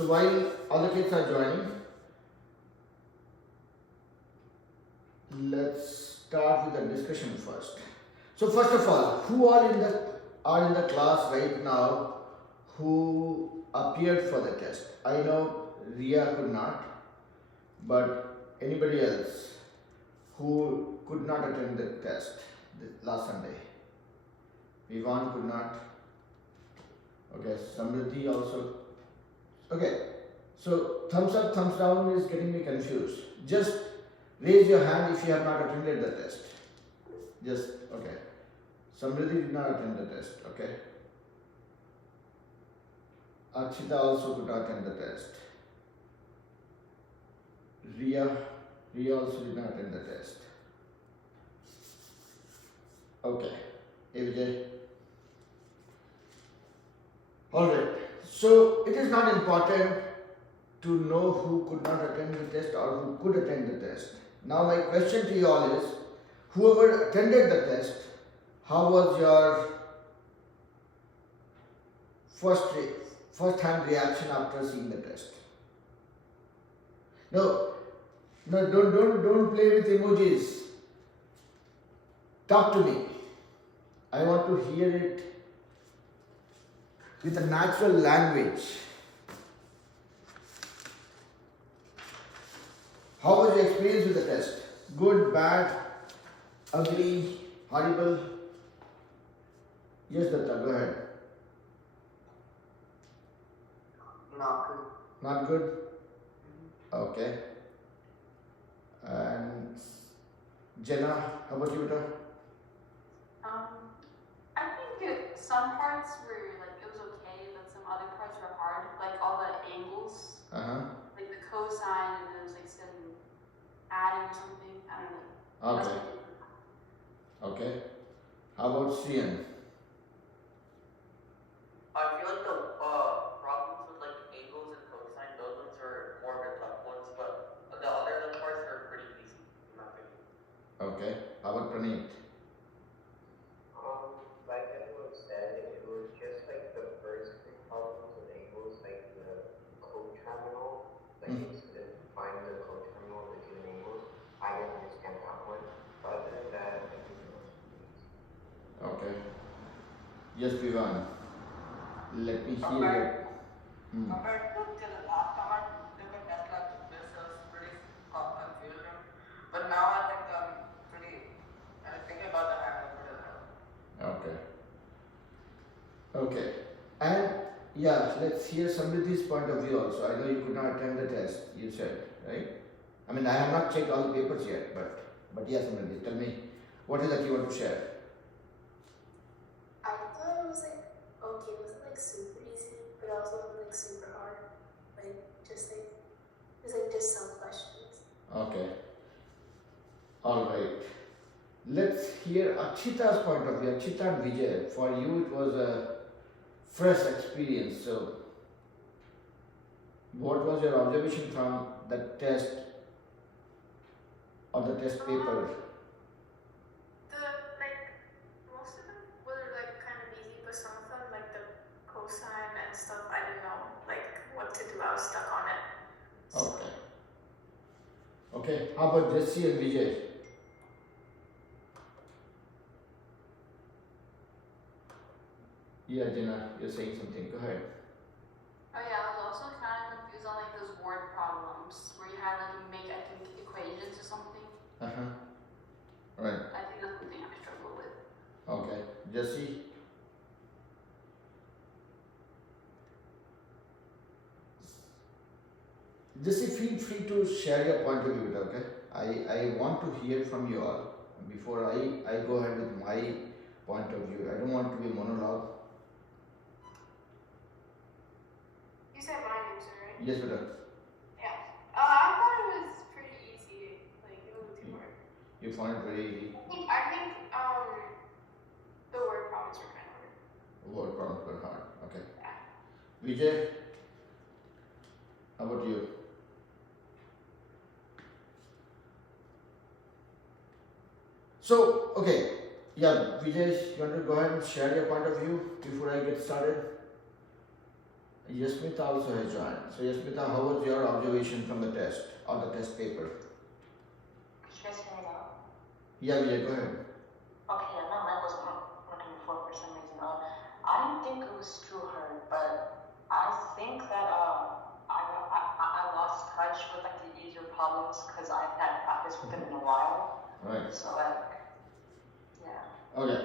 So while other kids are joining, let's start with the discussion first. So first of all, who all are in the class right now who appeared for the test? I know Ria could not, but anybody else who could not attend the test last Sunday? Vivan could not. Okay, Samriddhi also. Okay, so thumbs up, thumbs down is getting me confused. Just raise your hand if you have not attended the test. Just, okay. Samriddhi did not attend the test, okay. Akshita also could not attend the test. Ria also did not attend the test. Okay, Vijay. Alright, so it is not important to know who could not attend the test or who could attend the test. Now my question to you all is, whoever attended the test, how was your first hand reaction after seeing the test? No, don't play with emojis. Talk to me. I want to hear it with a natural language. How was your experience with the test? Good, bad, ugly, horrible? Yes, Datta, go ahead. Not good. Not good? Okay. And Jenna, how about you, Datta? I think some parts were like it was okay, but some other parts were hard, like all the angles, like the cosine, and there was like some adding or something. I don't know. Okay. Okay. How about Sriyan? I feel like the problems with like angles and cosine, those ones are more of the tough ones, but the other parts are pretty easy in my opinion. Okay. How about Praneeth? Like I was said, it was just like the first three problems with angles, like the coterminal, like it's find the coterminal between angles. I didn't understand that one, but other than that, everything else was easy. Okay. Yes, Vivan. Let me hear it. Compared to the last time I took a test like this, I was pretty confusing. But now I think I'm thinking about the hang of it as well. Okay. Okay. And yeah, let's hear Samriddhi's point of view also. I know you could not attend the test, you said, right? I mean, I have not checked all the papers yet, but yes, Samriddhi, tell me, what is that you want to share? I thought it was like okay, it wasn't like super easy, but also wasn't like super hard. It was like just some questions. Okay. All right. Let's hear Akshita's point of view. Akshita and Vijay, for you it was a fresh experience. So, what was your observation from the test or the test paper? Most of them were like kind of easy, but some of them like the cosine and stuff, I didn't know like what to do. I was stuck on it. Okay. Okay. How about Jesse and Vijay? Yeah, Jenna, you're saying something. Go ahead. Oh yeah, I was also kind of confused on like those word problems where you had like you make I think equations or something. Right. I think that's something I struggle with. Okay. Jesse? Jesse, feel free to share your point of view, okay? I want to hear from you all before I go ahead with my point of view. I don't want to be a monologue. You said my answer, right? Yes, brother. Yeah. I thought it was pretty easy. Like it wasn't too hard. You found it very easy. I think the word problems were kind of hard. Word problems were hard. Okay. Yeah. Vijay, how about you? So, okay. Yeah, Vijay, you want to go ahead and share your point of view before I get started? Yasmita also has joined. So Yasmita, how was your observation from the test or the test paper? Could you guys hear me now? Yeah, go ahead. Okay, yeah, my mic wasn't working before for some reason. I didn't think it was too hard, but I think that I lost touch with like the easier problems because I hadn't practiced with it in a while. Right. So like, yeah. Okay.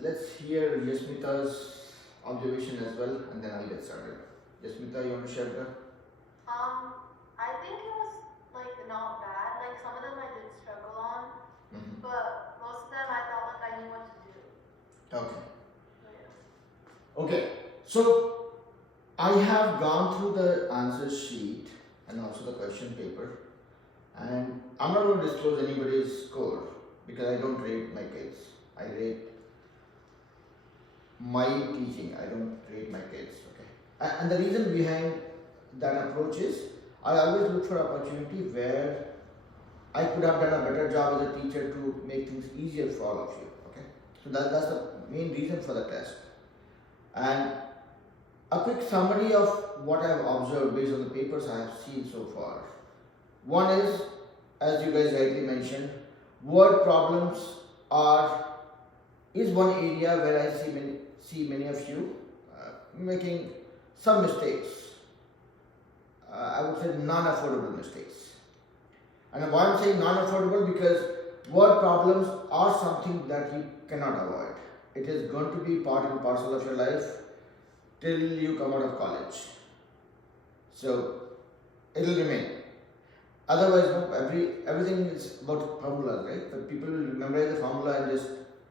Let's hear Yasmita's observation as well, and then I'll get started. Yasmita, you want to share that? I think it was like not bad. Like some of them I did struggle on, but most of them I felt like I knew what to do. Okay. So, yeah. Okay. So I have gone through the answer sheet and also the question paper, and I'm not going to disclose anybody's score because I don't rate my kids. I rate my teaching. I don't rate my kids. Okay. And the reason behind that approach is I always look for opportunity where I could have done a better job as a teacher to make things easier for all of you. Okay. So that's the main reason for the test. And a quick summary of what I have observed based on the papers I have seen so far. One is, as you guys rightly mentioned, word problems is one area where I see many of you making some mistakes. I would say non-affordable mistakes. And why I'm saying non-affordable, because word problems are something that you cannot avoid. It is going to be part and parcel of your life till you come out of college. So it will remain. Otherwise, no, everything is about formulas, right? But people will memorize the formula and just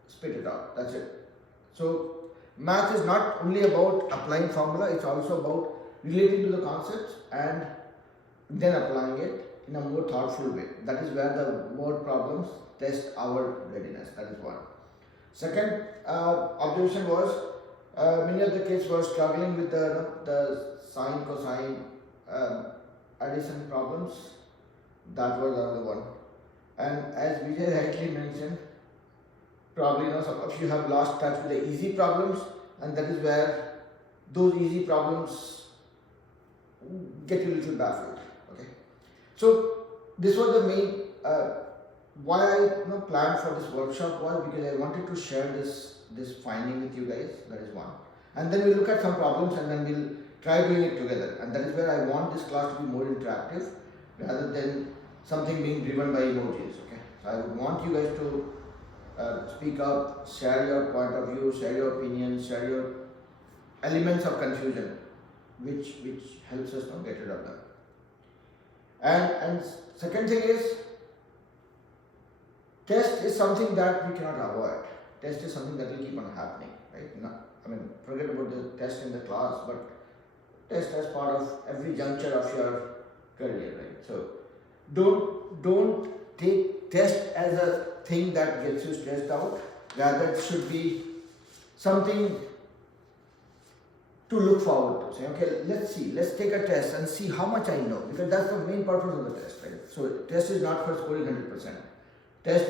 spit it out. That's it. So math is not only about applying formula; it's also about relating to the concepts and then applying it in a more thoughtful way. That is where the word problems test our readiness. That is one. Second observation was many of the kids were struggling with the sine, cosine, addition problems. That was another one. And as Vijay rightly mentioned, probably some of you have lost touch with the easy problems, and that is where those easy problems get you a little baffled. Okay. So this was the main why I planned for this workshop was because I wanted to share this finding with you guys. That is one. And then we'll look at some problems and then we'll try doing it together. And that is where I want this class to be more interactive rather than something being driven by emojis. Okay. So I would want you guys to speak up, share your point of view, share your opinions, share your elements of confusion, which helps us get rid of them. And second thing is, test is something that we cannot avoid. Test is something that will keep on happening, right? Forget about the test in the class, but test as part of every juncture of your career, right? So don't take test as a thing that gets you stressed out. Rather, it should be something to look forward to. Say, okay, let's take a test and see how much I know, because that's the main purpose of the test, right? So test is not for scoring 100%. Test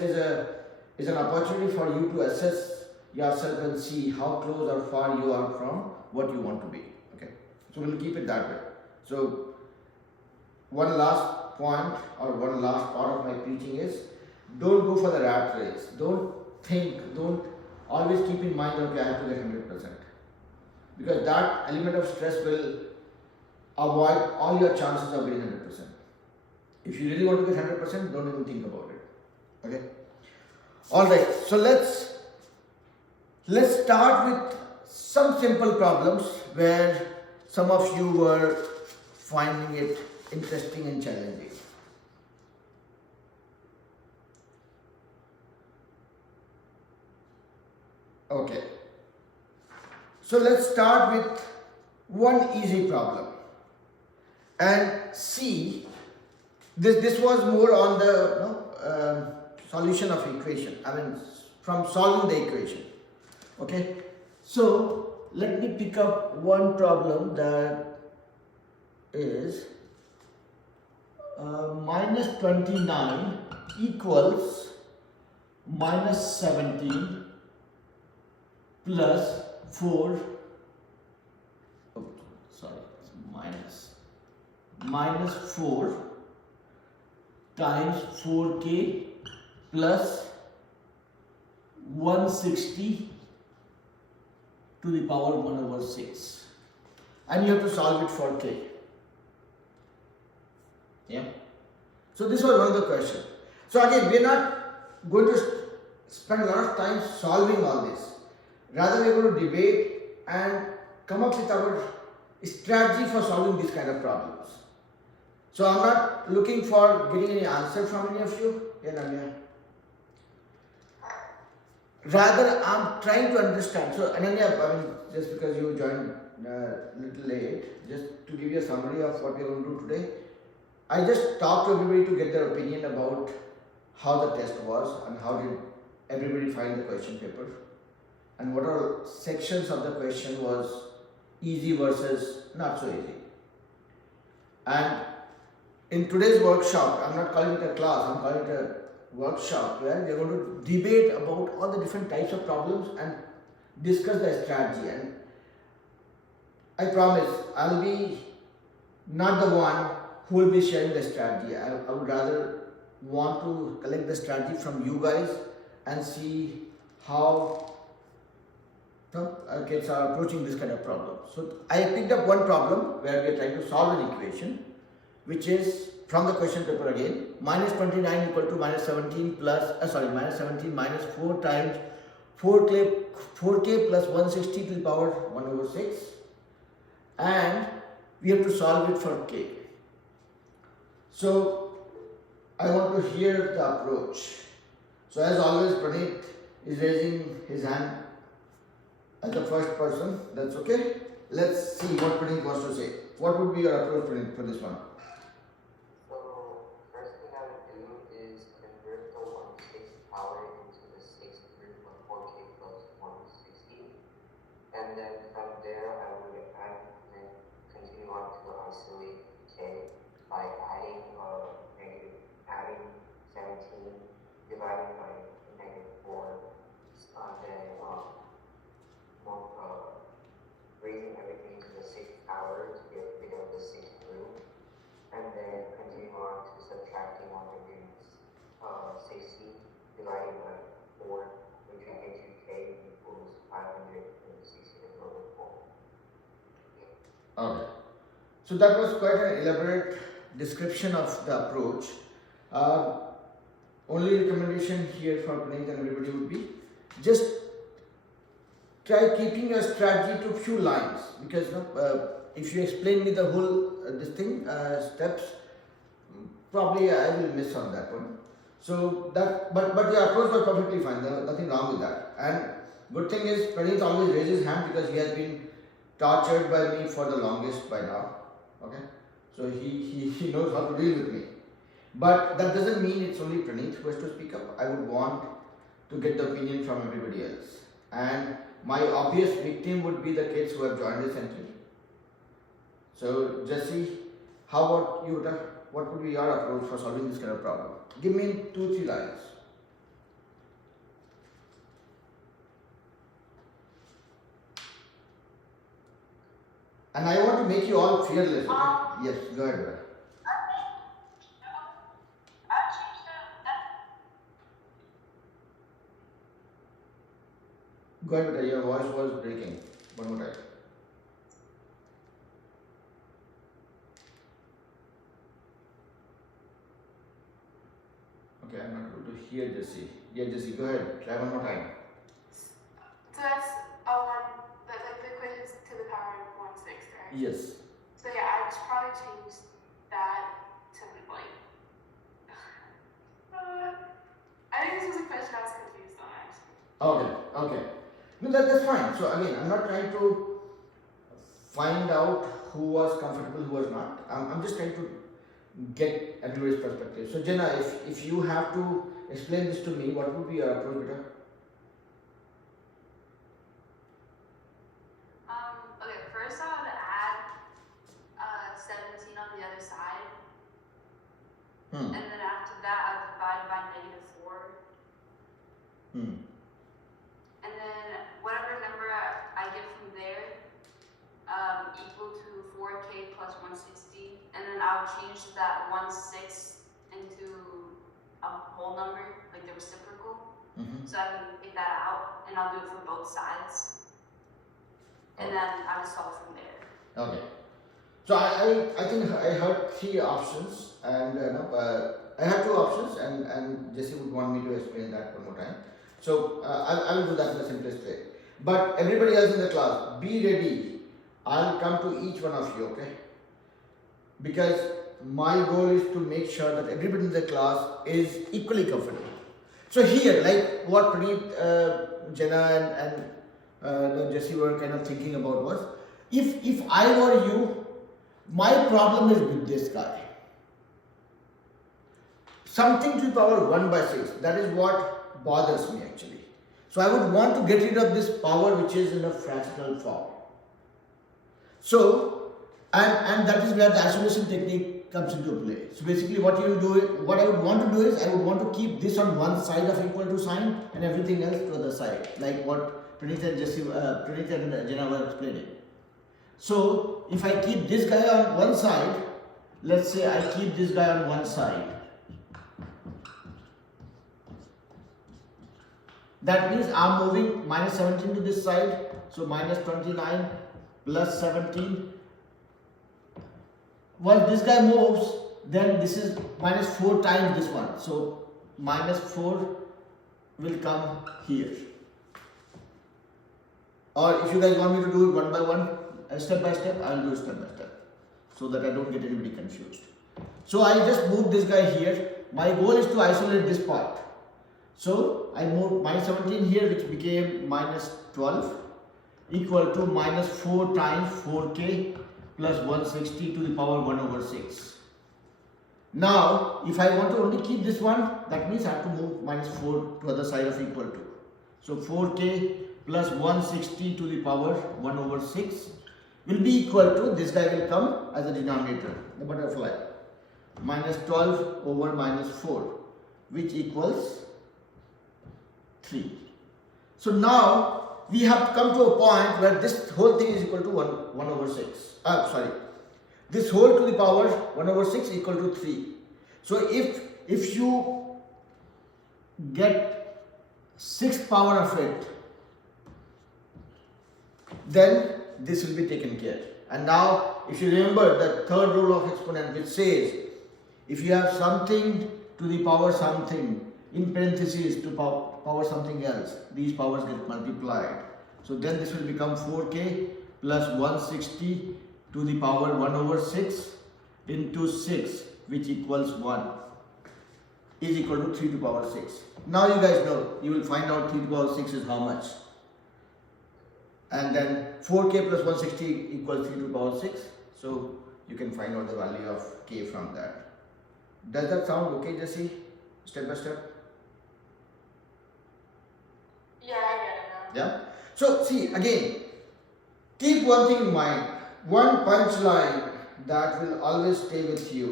is an opportunity for you to assess yourself and see how close or far you are from what you want to be. Okay, so we'll keep it that way. So one last point or one last part of my preaching is, don't go for the rat race. Don't always keep in mind, okay, I have to get 100%. Because that element of stress will avoid all your chances of getting 100%. If you really want to get 100%, don't even think about it. Okay? Alright, so let's start with some simple problems where some of you were finding it interesting and challenging. Okay. So let's start with one easy problem and see, this was more on the solution of equation, from solving the equation. Okay, so let me pick up one problem that is minus 29 equals minus 17 plus 4 minus 4 times 4k plus 160 to the power 1 over 6. And you have to solve it for k. Yeah. So this was one of the questions. So again, we are not going to spend a lot of time solving all this. Rather, we are going to debate and come up with our strategy for solving these kind of problems. So I'm not looking for getting any answer from any of you. Yeah, Namya. Rather, I'm trying to understand. So, Ananya, I mean, just because you joined a little late, just to give you a summary of what we're going to do today, I just talked to everybody to get their opinion about how the test was and how did everybody find the question paper and what are sections of the question was easy versus not so easy. And in today's workshop, I'm not calling it a class, I'm calling it a workshop where we are going to debate about all the different types of problems and discuss the strategy. And I promise I'll be not the one who will be sharing the strategy. I would rather want to collect the strategy from you guys and see how kids are approaching this kind of problem. So I picked up one problem where we are trying to solve an equation, which is from the question paper again, minus 29 equal to minus 17 plus, minus 17 minus 4 times 4k plus 160 to the power 1 over 6, and we have to solve it for k. So I want to hear the approach. So as always, Praneeth is raising his hand as the first person. That's okay. Let's see what Praneeth wants to say. What would be your approach, Praneeth, for this one? So, first thing I would do is convert the 1/6 power into the 6th root of 4k plus 160. And then from there, I would add and continue on to isolate k by adding 17 divided by -4, then raising everything to the 6th power to get rid of the 6th root, and then continue on to subtracting 160 divided by 4, which will get you k equals 560 over 4. Okay. So that was quite an elaborate description of the approach. Only recommendation here for Praneeth and everybody would be just try keeping your strategy to few lines, because if you explain me the whole steps, probably I will miss on that one. So that, but the approach was perfectly fine. There was nothing wrong with that. And good thing is Praneeth always raises his hand because he has been tortured by me for the longest by now. Okay, so he knows how to deal with me. But that doesn't mean it's only Praneeth who has to speak up. I would want to get the opinion from everybody else. And my obvious victim would be the kids who have joined recently. So Jesse, how about you? What would be your approach for solving this kind of problem? Give me 2-3 lines. And I want to make you all fearless. Okay? Yes, go ahead, Vera. Go ahead, Vera. Your voice was breaking. One more time. Okay, I'm not able to hear Jesse. Yeah, Jesse, go ahead. Try one more time. So that's like the equations to the power of 1/6, right? Yes. So yeah, I just probably changed that to like. I think this was a question I was confused on actually. Okay. No, that's fine. So again, I'm not trying to find out who was comfortable, who was not. I'm just trying to get everybody's perspective. So Jenna, if you have to explain this to me, what would be your approach, Beta? Okay, first I would add 17 on the other side. And then after that I would divide by -4. And then whatever number I get from there equal to 4k plus 160. And then I I'll change that 1/6 into a whole number, like the reciprocal. So I can take that out, and I'll do it for both sides. And then I just solve from there. Okay. So I think I heard 3 options, and I had 2 options, and Jesse would want me to explain that one more time. So I will do that in the simplest way. But everybody else in the class, be ready. I'll come to each one of you, okay? Because my goal is to make sure that everybody in the class is equally comfortable. So here, like what Praneeth, Jenna, and Jesse were kind of thinking about was, if I were you, my problem is with this guy. Something to the power 1/6. That is what bothers me actually. So I would want to get rid of this power which is in a fractional form. So, and that is where the isolation technique comes into play. So basically what you will do, what I would want to do is, I would want to keep this on one side of equal to sign and everything else to the other side, like what Praneeth and Jenna were explaining. So if I keep this guy on one side, let's say I keep this guy on one side, that means I'm moving -17 to this side, so -29 plus 17. Once this guy moves, then this is -4 times this one, so -4 will come here. Or if you guys want me to do it one by one, step by step, I will do it step by step, so that I don't get anybody confused. So I just moved this guy here. My goal is to isolate this part. So I moved -17 here, which became -12, equal to -4 times 4k plus 160 to the power 1/6. Now, if I want to only keep this one, that means I have to move -4 to other side of equal to. So 4k plus 160 to the power 1/6 will be equal to, this guy will come as a denominator, the butterfly, -12 over -4, which equals 3. So now we have come to a point where this whole thing is equal to 1/6. This whole to the power 1/6 equal to 3. So if you get 6th power of it, then this will be taken care. And now if you remember the third rule of exponent, which says if you have something to the power something in parentheses to power something else, these powers get multiplied. So then this will become 4k plus 160 to the power 1/6 into 6, which equals 1, is equal to 3 to the power 6. Now you guys know, you will find out 3 to the power 6 is how much. And then 4k plus 160 equals 3 to the power 6. So you can find out the value of k from that. Does that sound okay, Jesse? Step by step? Yeah, I get it now. Yeah. So see, again, keep one thing in mind. One punchline that will always stay with you.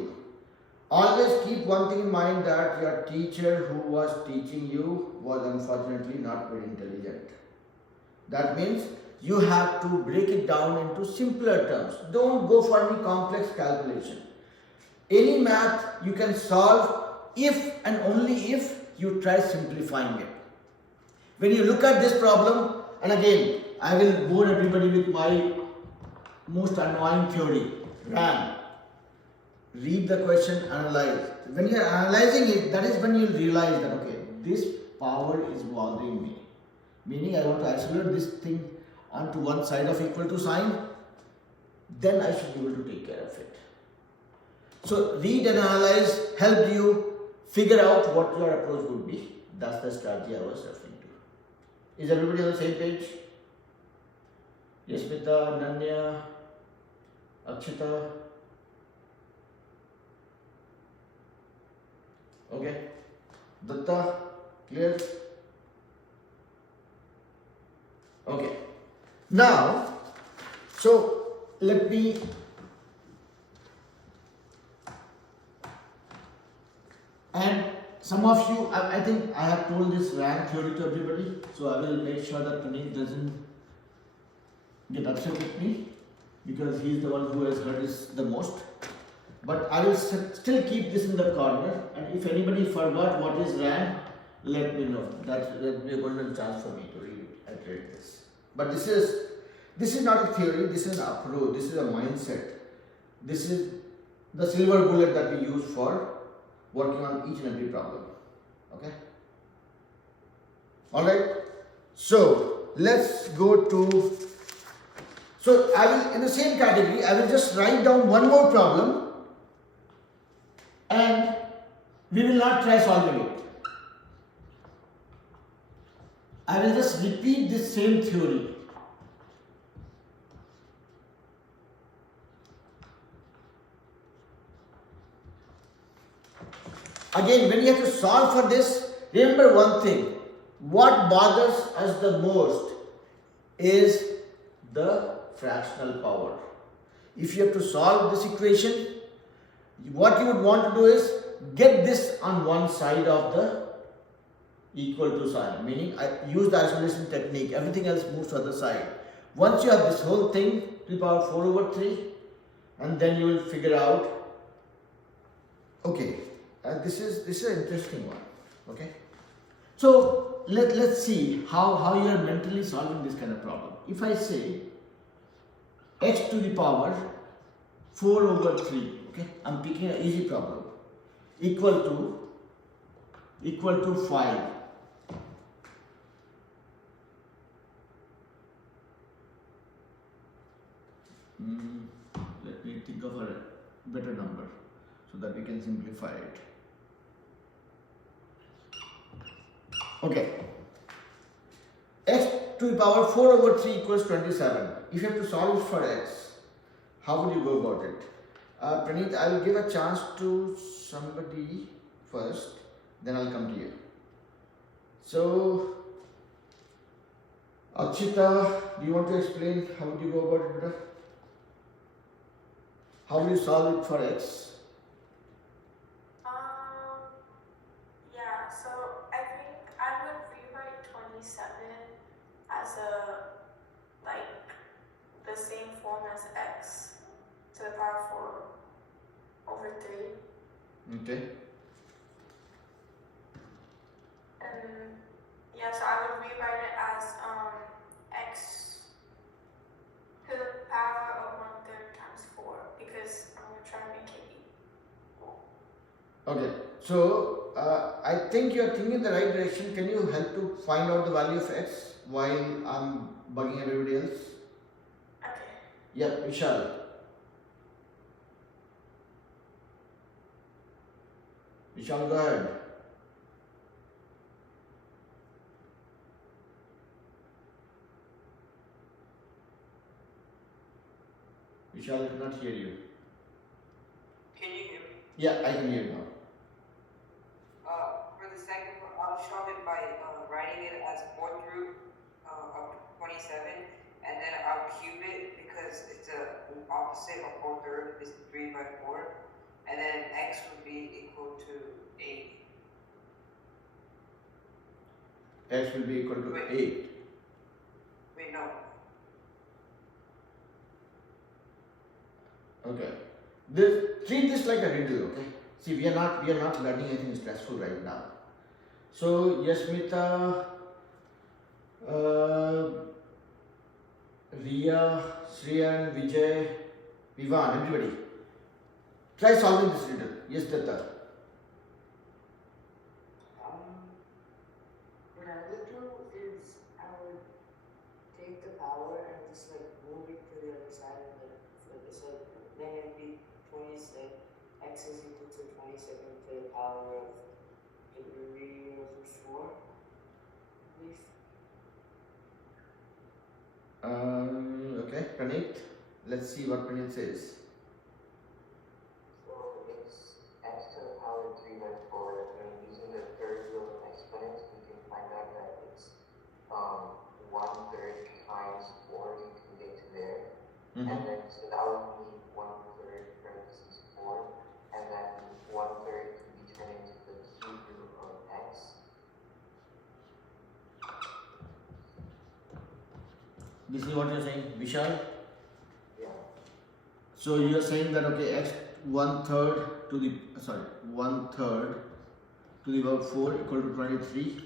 Always keep one thing in mind, that your teacher who was teaching you was unfortunately not very intelligent. That means you have to break it down into simpler terms. Don't go for any complex calculation. Any math you can solve if and only if you try simplifying it. When you look at this problem, and again, I will bore everybody with my most annoying theory, RAM. Read the question, analyze. When you are analyzing it, that is when you realize that, okay, this power is bothering me. Meaning I want to isolate this thing onto one side of equal to sign, then I should be able to take care of it. So read and analyze help you figure out what your approach would be. That's the strategy I was referring to. Is everybody on the same page? Yasmita, Nanya, Akshita. Okay. Datta, clear? Okay. Now, so let me and some of you, I think I have told this rank theory to everybody, so I will make sure that Praneeth doesn't get upset with me, because he is the one who has heard this the most. But I will still keep this in the corner, and if anybody forgot what is RAND, let me know. That will be a golden chance for me to reiterate this. But this is not a theory, this is an approach, this is a mindset. This is the silver bullet that we use for working on each and every problem. Okay? Alright? So let's go to, so I will, in the same category, I will just write down one more problem and we will not try solving it. I will just repeat this same theory. Again, when you have to solve for this, remember one thing. What bothers us the most is the fractional power. If you have to solve this equation, what you would want to do is get this on one side of the equal to sign, meaning I use the isolation technique, everything else moves to the other side. Once you have this whole thing to the power 4 over 3, and then you will figure out, okay, this is an interesting one. Okay, so let's see how you are mentally solving this kind of problem. If I say x to the power 4 over 3, okay, I'm picking an easy problem, equal to 5. Let me think of a better number so that we can simplify it. Okay, x to the power 4 over 3 equals 27. If you have to solve it for x, how would you go about it? Praneeth, I will give a chance to somebody first, then I'll come to you. So, Akshita, do you want to explain how would you go about it better? How will you solve it for x? Yeah, so I think I would rewrite 27 as the same form as x to the power 4 over 3. Okay. And yeah, so I would rewrite it as x to the power of 1/3 times 4 because I'm going to try to make it equal. Okay, so I think you are thinking in the right direction. Can you help to find out the value of x while I'm bugging everybody else? Okay. Yeah, Vishal. Vishal, go ahead. Vishal, I cannot hear you. Can you hear me? Yeah, I can hear you now. For the second one, I'll solve it by writing it as 4th root of 27, and then I'll cube it because it's the opposite of 1/3 is 3 by 4, and then x would be equal to 8. X will be equal to 8. Wait, no. Okay. Treat this like a riddle, okay? See, we are not learning anything stressful right now. So Yasmita, Riya, Shriyan, Vijay, Vivan, everybody. Try solving this riddle. Yes, Datta. What I would do is I would take the power and just like move it to the other side of the flip it. So then it'd be 26, x is equal to 27 to the power of the root over 4, at least. Okay, Praneeth. Let's see what Praneeth says. So it's x to the power 3 by 4, and using the third rule of exponents, we can find out that it's 1/3 times 4, you can get to there. And then, so that would mean 1/3 parentheses 4, and then 1/3 can be turned into the cube root of x. This is what you're saying, Vishal? Yeah. So you're saying that, okay, x 1/3 to the, sorry, 1/3 to the power 4 equal to 23.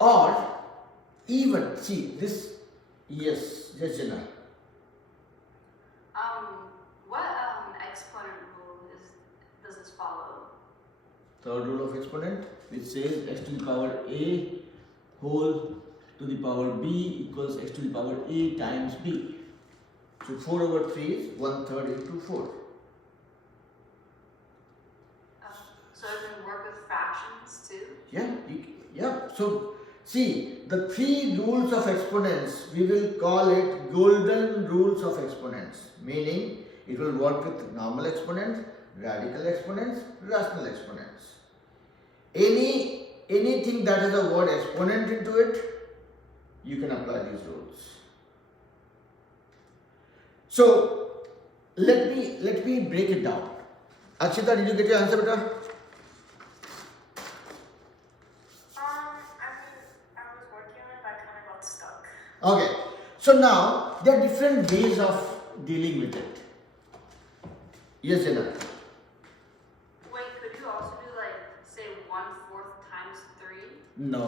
Or even, see this, yes, Jenna. What exponent rule does this follow? Third rule of exponent, which says x to the power a whole to the power b equals x to the power a times b. So 4/3 is 1/3 into 4. So it can work with fractions too? Yeah. So see, the 3 rules of exponents, we will call it golden rules of exponents, meaning it will work with normal exponents, radical exponents, rational exponents. Anything that has a word exponent into it, you can apply these rules. So let me break it down. Akshita, did you get your answer, beta? I was working on it, but I kind of got stuck. Okay. So now there are different ways of dealing with it. Yes, Jenna. Wait, could you also do like, say 1/4 times 3? No.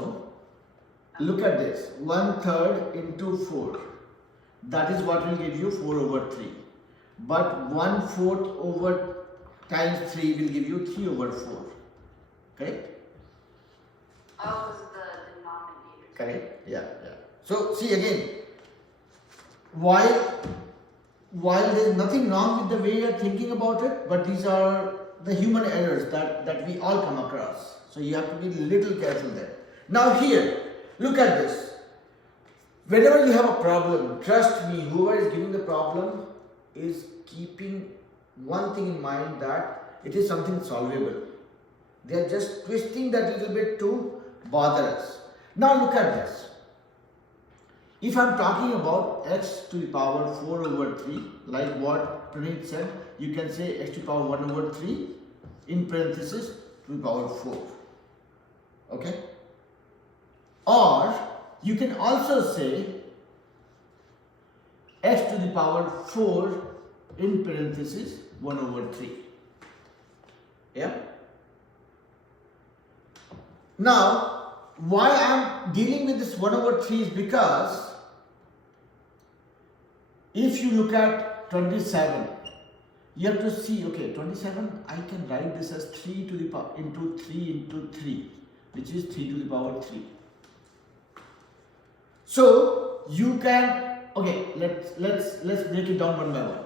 Look at this. 1/3 into 4. That is what will give you 4/3. But 1/4 over times 3 will give you 3/4. Correct? Oh, because of the denominator. Correct? Yeah. So see again, while there is nothing wrong with the way you are thinking about it, but these are the human errors that we all come across. So you have to be a little careful there. Now here, look at this. Whenever you have a problem, trust me, whoever is giving the problem is keeping one thing in mind, that it is something solvable. They are just twisting that little bit to bother us. Now look at this. If I am talking about x to the power 4/3, like what Praneeth said, you can say x to the power 1/3 in parenthesis to the power 4. Okay? Or you can also say x to the power 4 in parenthesis 1/3. Yeah? Now, why I am dealing with this 1/3 is because if you look at 27, you have to see, okay, 27, I can write this as 3 to the power into 3 into 3, which is 3 to the power 3. So you can, okay, let's break it down one by one.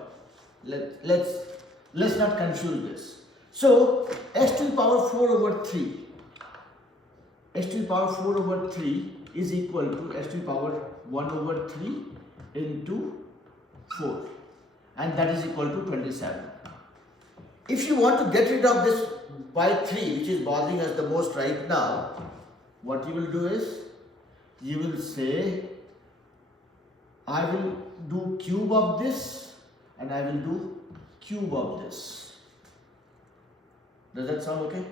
Let's not confuse this. So x to the power 4/3. X to the power 4/3 is equal to x to the power 1/3 into 4, and that is equal to 27. If you want to get rid of this by 3, which is bothering us the most right now, what you will do is, you will say, I will do cube of this and I will do cube of this. Does that sound okay?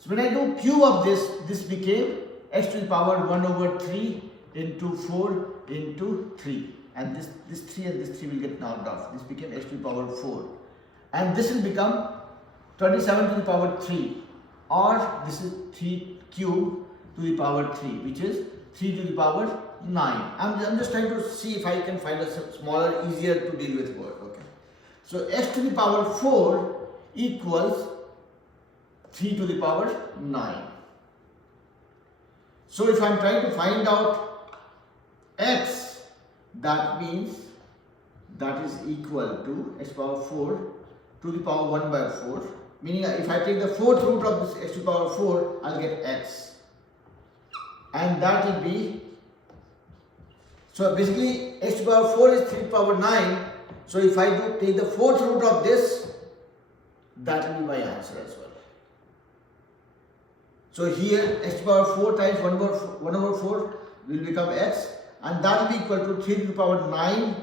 So when I do cube of this became x to the power 1/3 into 4 into 3. And this 3 and this 3 will get knocked off. This became x to the power 4. And this will become 27 to the power 3. Or this is 3 cube to the power 3, which is 3 to the power 9. I'm just trying to see if I can find a smaller, easier to deal with word. Okay. So x to the power 4 equals 3 to the power 9. So if I am trying to find out x, that means that is equal to x power 4 to the power 1/4. Meaning if I take the 4th root of this x to the power 4, I'll get x. And that will be, so basically x to the power 4 is 3 to the power 9. So if I do take the 4th root of this, that will be my answer as well. So here x to the power 4 times 1/4 will become x, and that will be equal to 3 to the power 9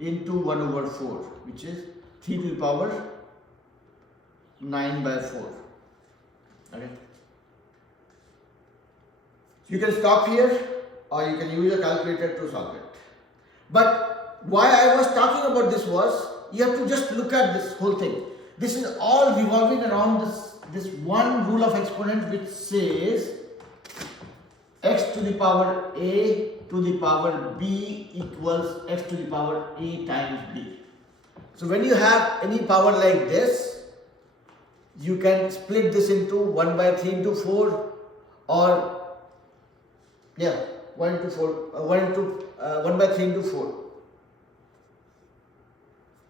into 1/4, which is 3 to the power 9/4. Okay. You can stop here, or you can use a calculator to solve it. But why I was talking about this was, you have to just look at this whole thing. This is all revolving around this one rule of exponent which says x to the power a to the power b equals x to the power a times b. So when you have any power like this, you can split this into 1 by 3 into 4, or 1 into 4, 1 by 3 into 4.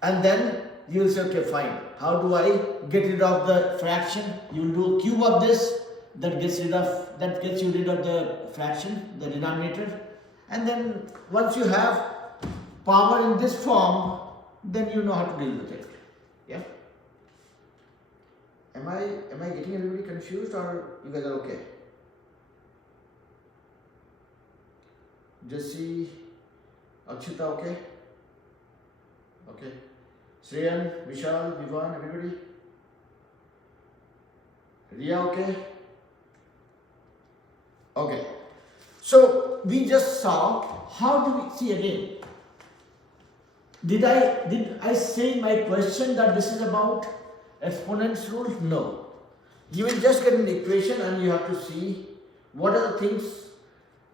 And then you will say, okay, fine. How do I get rid of the fraction? You will do cube of this, that gets you rid of the fraction, the denominator. And then once you have power in this form, then you know how to deal with it. Yeah. Am I getting everybody confused, or you guys are okay? Jesse, Akshita, okay? Okay. Shreyan, Vishal, Vivan, everybody? Riya, okay? Okay. So we just saw, how do we see again? Did I say in my question that this is about exponents rule? No. You will just get an equation and you have to see what are the things,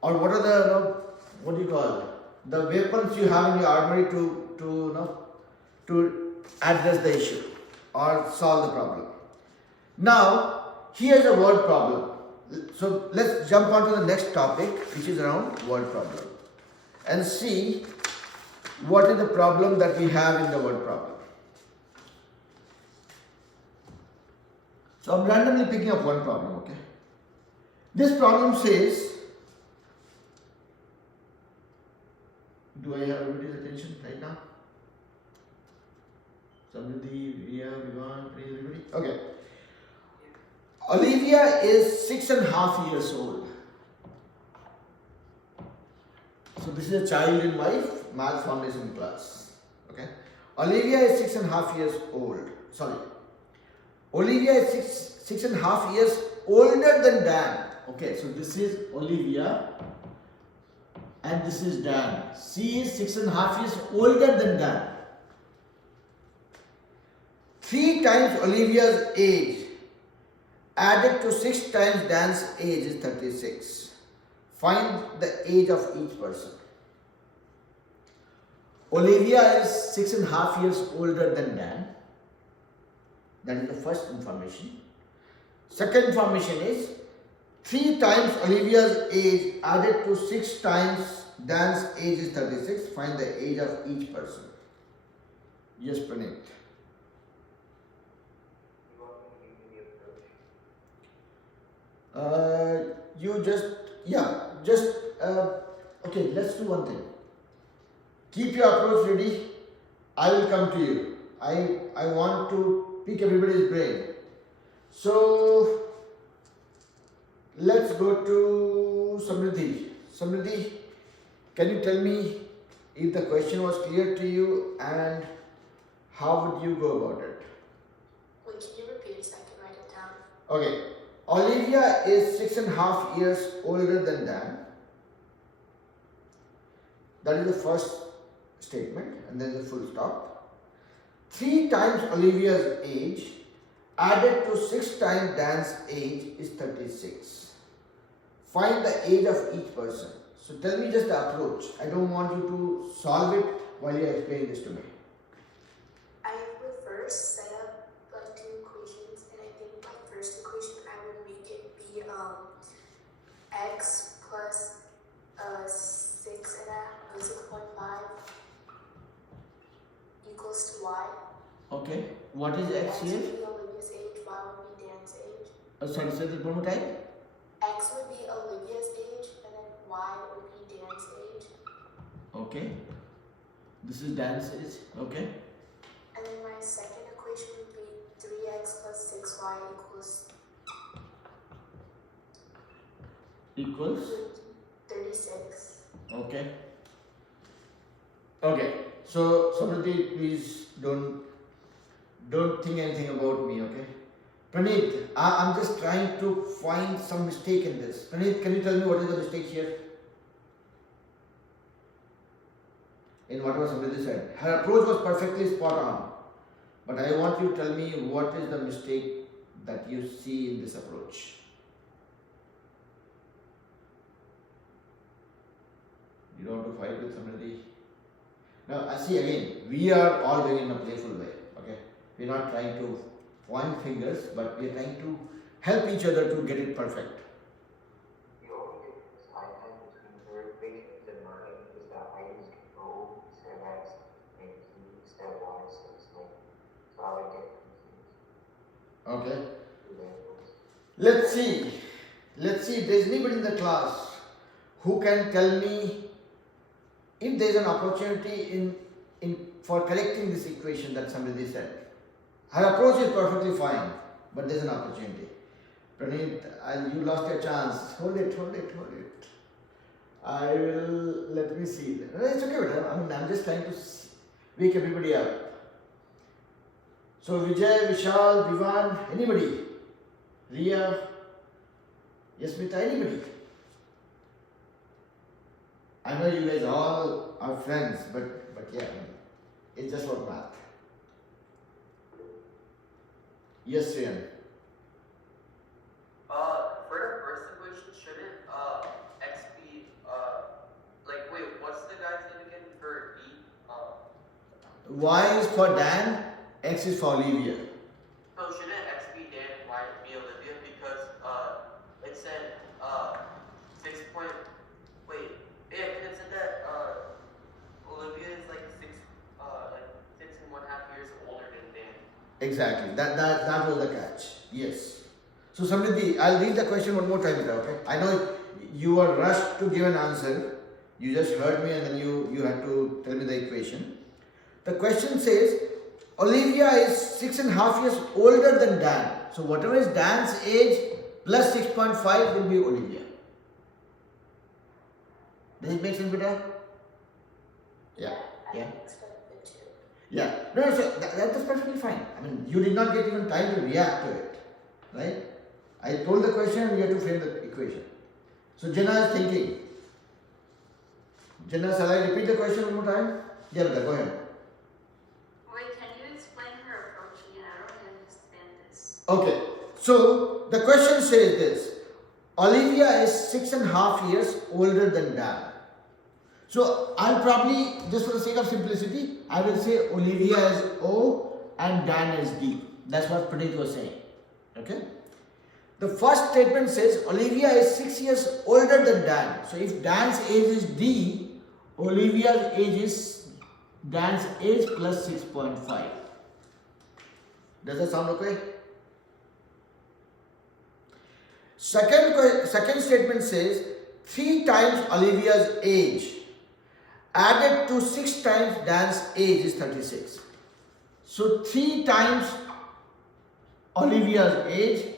or what are the, what do you call it, the weapons you have in your armory to address the issue or solve the problem. Now, here's a word problem. So let's jump on to the next topic, which is around word problem, and see what is the problem that we have in the word problem. So I'm randomly picking up one problem, okay? This problem says, do I have everybody's attention right now? Samriddhi, Riya, Vivan, everybody? Okay. Olivia is 6.5 years old. So this is a child in my math foundation class. Okay. Olivia is 6.5 years old. Sorry. Olivia is 6.5 years older than Dan. Okay, so this is Olivia and this is Dan. She is 6.5 years older than Dan. 3 times Olivia's age added to 6 times Dan's age is 36. Find the age of each person. Olivia is 6.5 years older than Dan. That is the first information. Second information is 3 times Olivia's age added to 6 times Dan's age is 36. Find the age of each person. Yes, Praneet. Okay, let's do one thing. Keep your approach ready. I will come to you. I want to pick everybody's brain. So, let's go to Samriddhi. Samriddhi, can you tell me if the question was clear to you and how would you go about it? Wait, can you repeat it so I can write it down? Okay. Olivia is 6.5 years older than Dan. That is the first statement, and then the full stop. 3 times Olivia's age added to 6 times Dan's age is 36. Find the age of each person. So tell me just the approach. I don't want you to solve it while you explain this to me. I would first set up like 2 equations, and I think my first equation I would make it be x plus 6.5 equals to y. Okay. What is x X here? would be Olivia's age, y would be Dan's age. Sorry, say that one more time. X would be Olivia's age, and then y would be Dan's age. Okay. This is Dan's age. Okay. And then my second equation would be 3x plus 6y Equals? 36. Okay. Okay. So Samriddhi, please don't think anything about me, okay? Praneet, I'm just trying to find some mistake in this. Praneet, can you tell me what is the mistake here? in whatever somebody said. Her approach was perfectly spot on. But I want you to tell me what is the mistake that you see in this approach. You don't want to fight with somebody. Now, I see again, we are all doing in a playful way. Okay, we're not trying to point fingers, but we're trying to help each other to get it perfect. The only difference I have between her equations and mine is that I used O instead of X and P instead of Y, so it's like, so I would get confused. Okay. with the angles. Let's see. Let's see if there's anybody in the class who can tell me if there's an opportunity for correcting this equation that somebody said. Her approach is perfectly fine, but there's an opportunity. Praneeth, you lost your chance. Hold it. I will, let me see. No, it's okay, I mean, I'm just trying to wake everybody up. So Vijay, Vishal, Vivan, anybody? Ria, Yasmita, anybody? I know you guys all are friends, but yeah, it's just about math. Yes, Rian. For the first equation, shouldn't x be like wait, what's the guy's name again for E? Y is for Dan, X is for Olivia. So shouldn't x be Dan, y be Olivia? Because it said 6 point. Wait, yeah, because it said that Olivia is like 6.5 years older than Dan. Exactly. That was the catch. Yes. So Samriddhi, I'll read the question one more time, okay? I know you were rushed to give an answer. You just heard me and then you had to tell me the equation. The question says, Olivia is 6.5 years older than Dan. So whatever is Dan's age plus 6.5 will be Olivia. Does it make sense, Beta? Yeah. Yeah. Yeah. No, so that's perfectly fine. I mean, you did not get even time to react to it. Right? I told the question and you have to frame the equation. So Jenna is thinking. Jenna, shall I repeat the question one more time? Yeah, Beta, go ahead. Wait, can you explain her approach again? I don't really understand this. Okay, so the question says this. Olivia is 6.5 years older than Dan. So I'll probably, just for the sake of simplicity, I will say Olivia is O and Dan is D. That's what Praneeth was saying. Okay? The first statement says Olivia is 6 years older than Dan. So if Dan's age is D, Olivia's age is Dan's age plus 6.5. Does that sound okay? Second statement says 3 times Olivia's age added to 6 times Dan's age is 36. So 3 times Olivia's age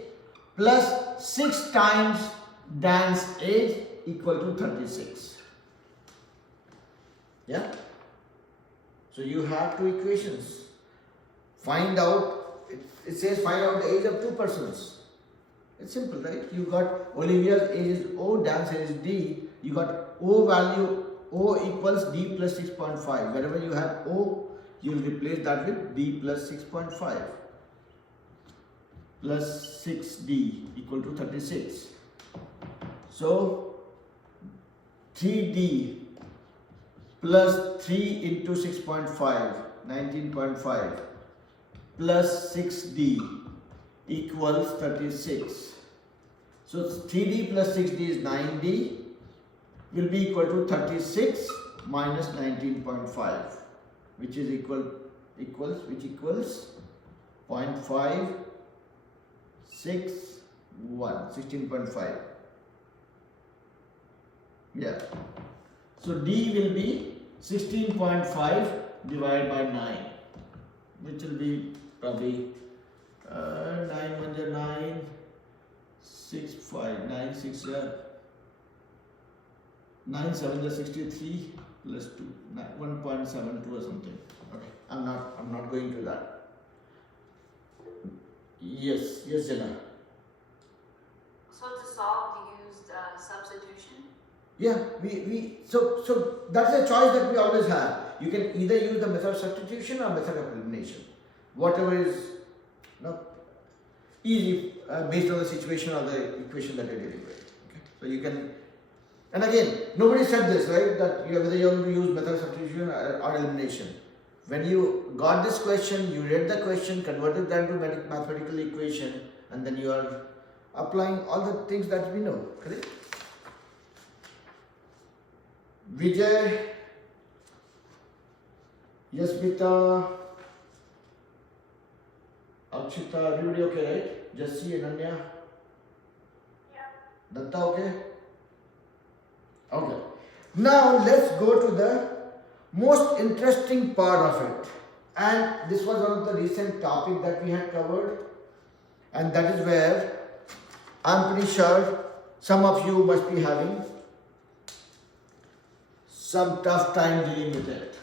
plus 6 times Dan's age equal to 36. Yeah? So you have 2 equations. Find out, it says find out the age of 2 persons. It's simple, right? You got Olivia's age is O, Dan's age is D. You got O value, O equals D plus 6.5. Wherever you have O, you will replace that with D plus 6.5 plus 6D equal to 36. So 3D plus 3 into 6.5, 19.5 plus 6D equals 36. So 3D plus 6D is 9D will be equal to 36 minus 19.5, which is equals 0.561, 16.5. Yeah. So D will be 16.5 divided by 9, which will be probably 9 1 9, 6 5, 9 6 9 7 63 plus 2, 1.72 or something. Okay, I'm not going to that. Yes, Jenna. So to solve, you used substitution? Yeah, so that's a choice that we always have. you can either use the method of substitution or method of elimination, whatever is easy based on the situation or the equation that you're dealing with. Okay? So you can, and again, nobody said this, right? That whether you want to use method of substitution or elimination. When you got this question, you read the question, converted that to mathematical equation, and then you are applying all the things that we know. Correct? Vijay, Yasmita, Akshita, everybody okay, right? Jassi, Ananya? Yeah. Datta okay? Okay. Now let's go to the most interesting part of it. And this was one of the recent topic that we had covered. And that is where I'm pretty sure some of you must be having some tough time dealing with it.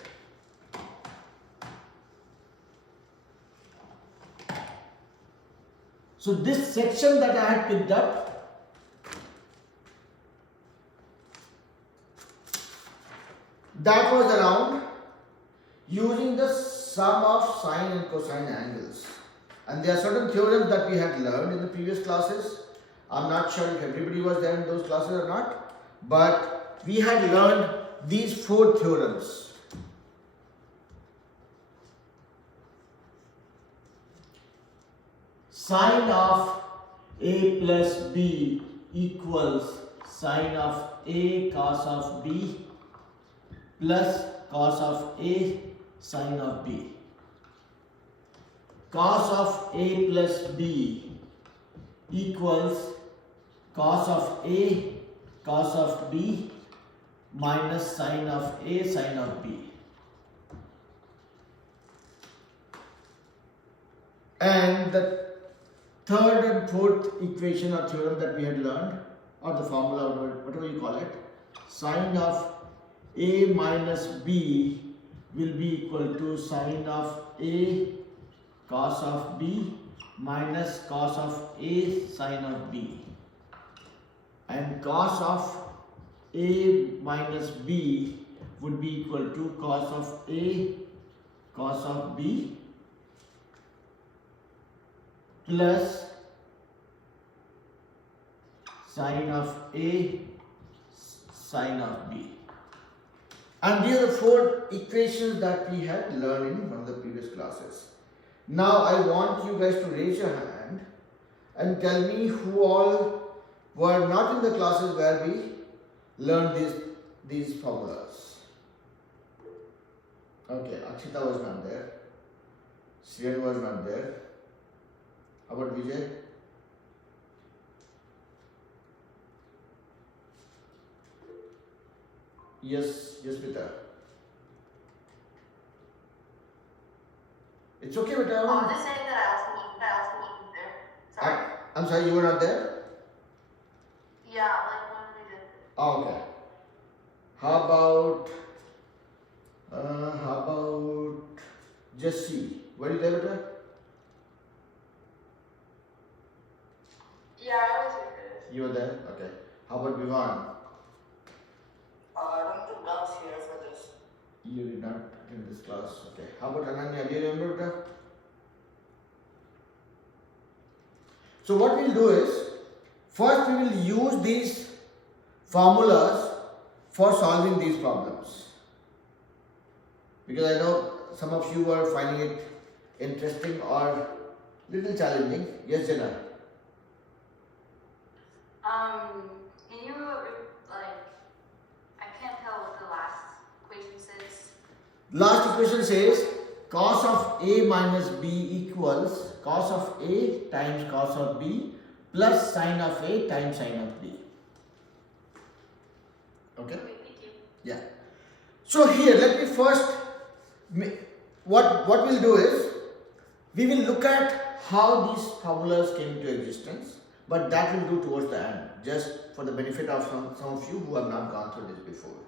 So this section that I had picked up, that was around using the sum of sine and cosine angles. And there are certain theorems that we had learned in the previous classes. I'm not sure if everybody was there in those classes or not, but we had learned these 4 theorems. Sine of A plus B equals sine of A cos of B plus cos of A sine of B. Cos of A plus B equals cos of A cos of B minus sine of A sine of B. And the third and fourth equation or theorem that we had learned, or the formula, or whatever you call it, sine of A minus B will be equal to sine of A cos of B minus cos of A sine of B. And cos of A minus B would be equal to cos of A cos of B plus sine of A sine of B. And these are the 4 equations that we had learned in one of the previous classes. Now I want you guys to raise your hand and tell me who all were not in the classes where we learned these formulas. Okay, Akshita was not there. Siren was not there. How about Vijay? Yes, Peter. It's okay, Peter. I'm just saying that I also wasn't there. Sorry. I'm sorry, you were not there? Yeah, like when we did. Oh, okay. How about Jesse? Were you there, Peter? Yeah, I was here for this. You were there? Okay. How about Vivan? I don't think I was here for this. You did not attend this class. Okay. How about Ananya? Do you remember that? So what we'll do is, first we will use these formulas for solving these problems. Because I know some of you are finding it interesting or little challenging. Yes, Jenna? Can you, I can't tell what the last equation says. Last equation says cos of A minus B equals cos of A times cos of B plus sine of A times sine of B. Okay? Okay, thank you. Yeah. So here, let me first, what we'll do is, we will look at how these formulas came into existence, but that will do towards the end, just for the benefit of some of you who have not gone through this before.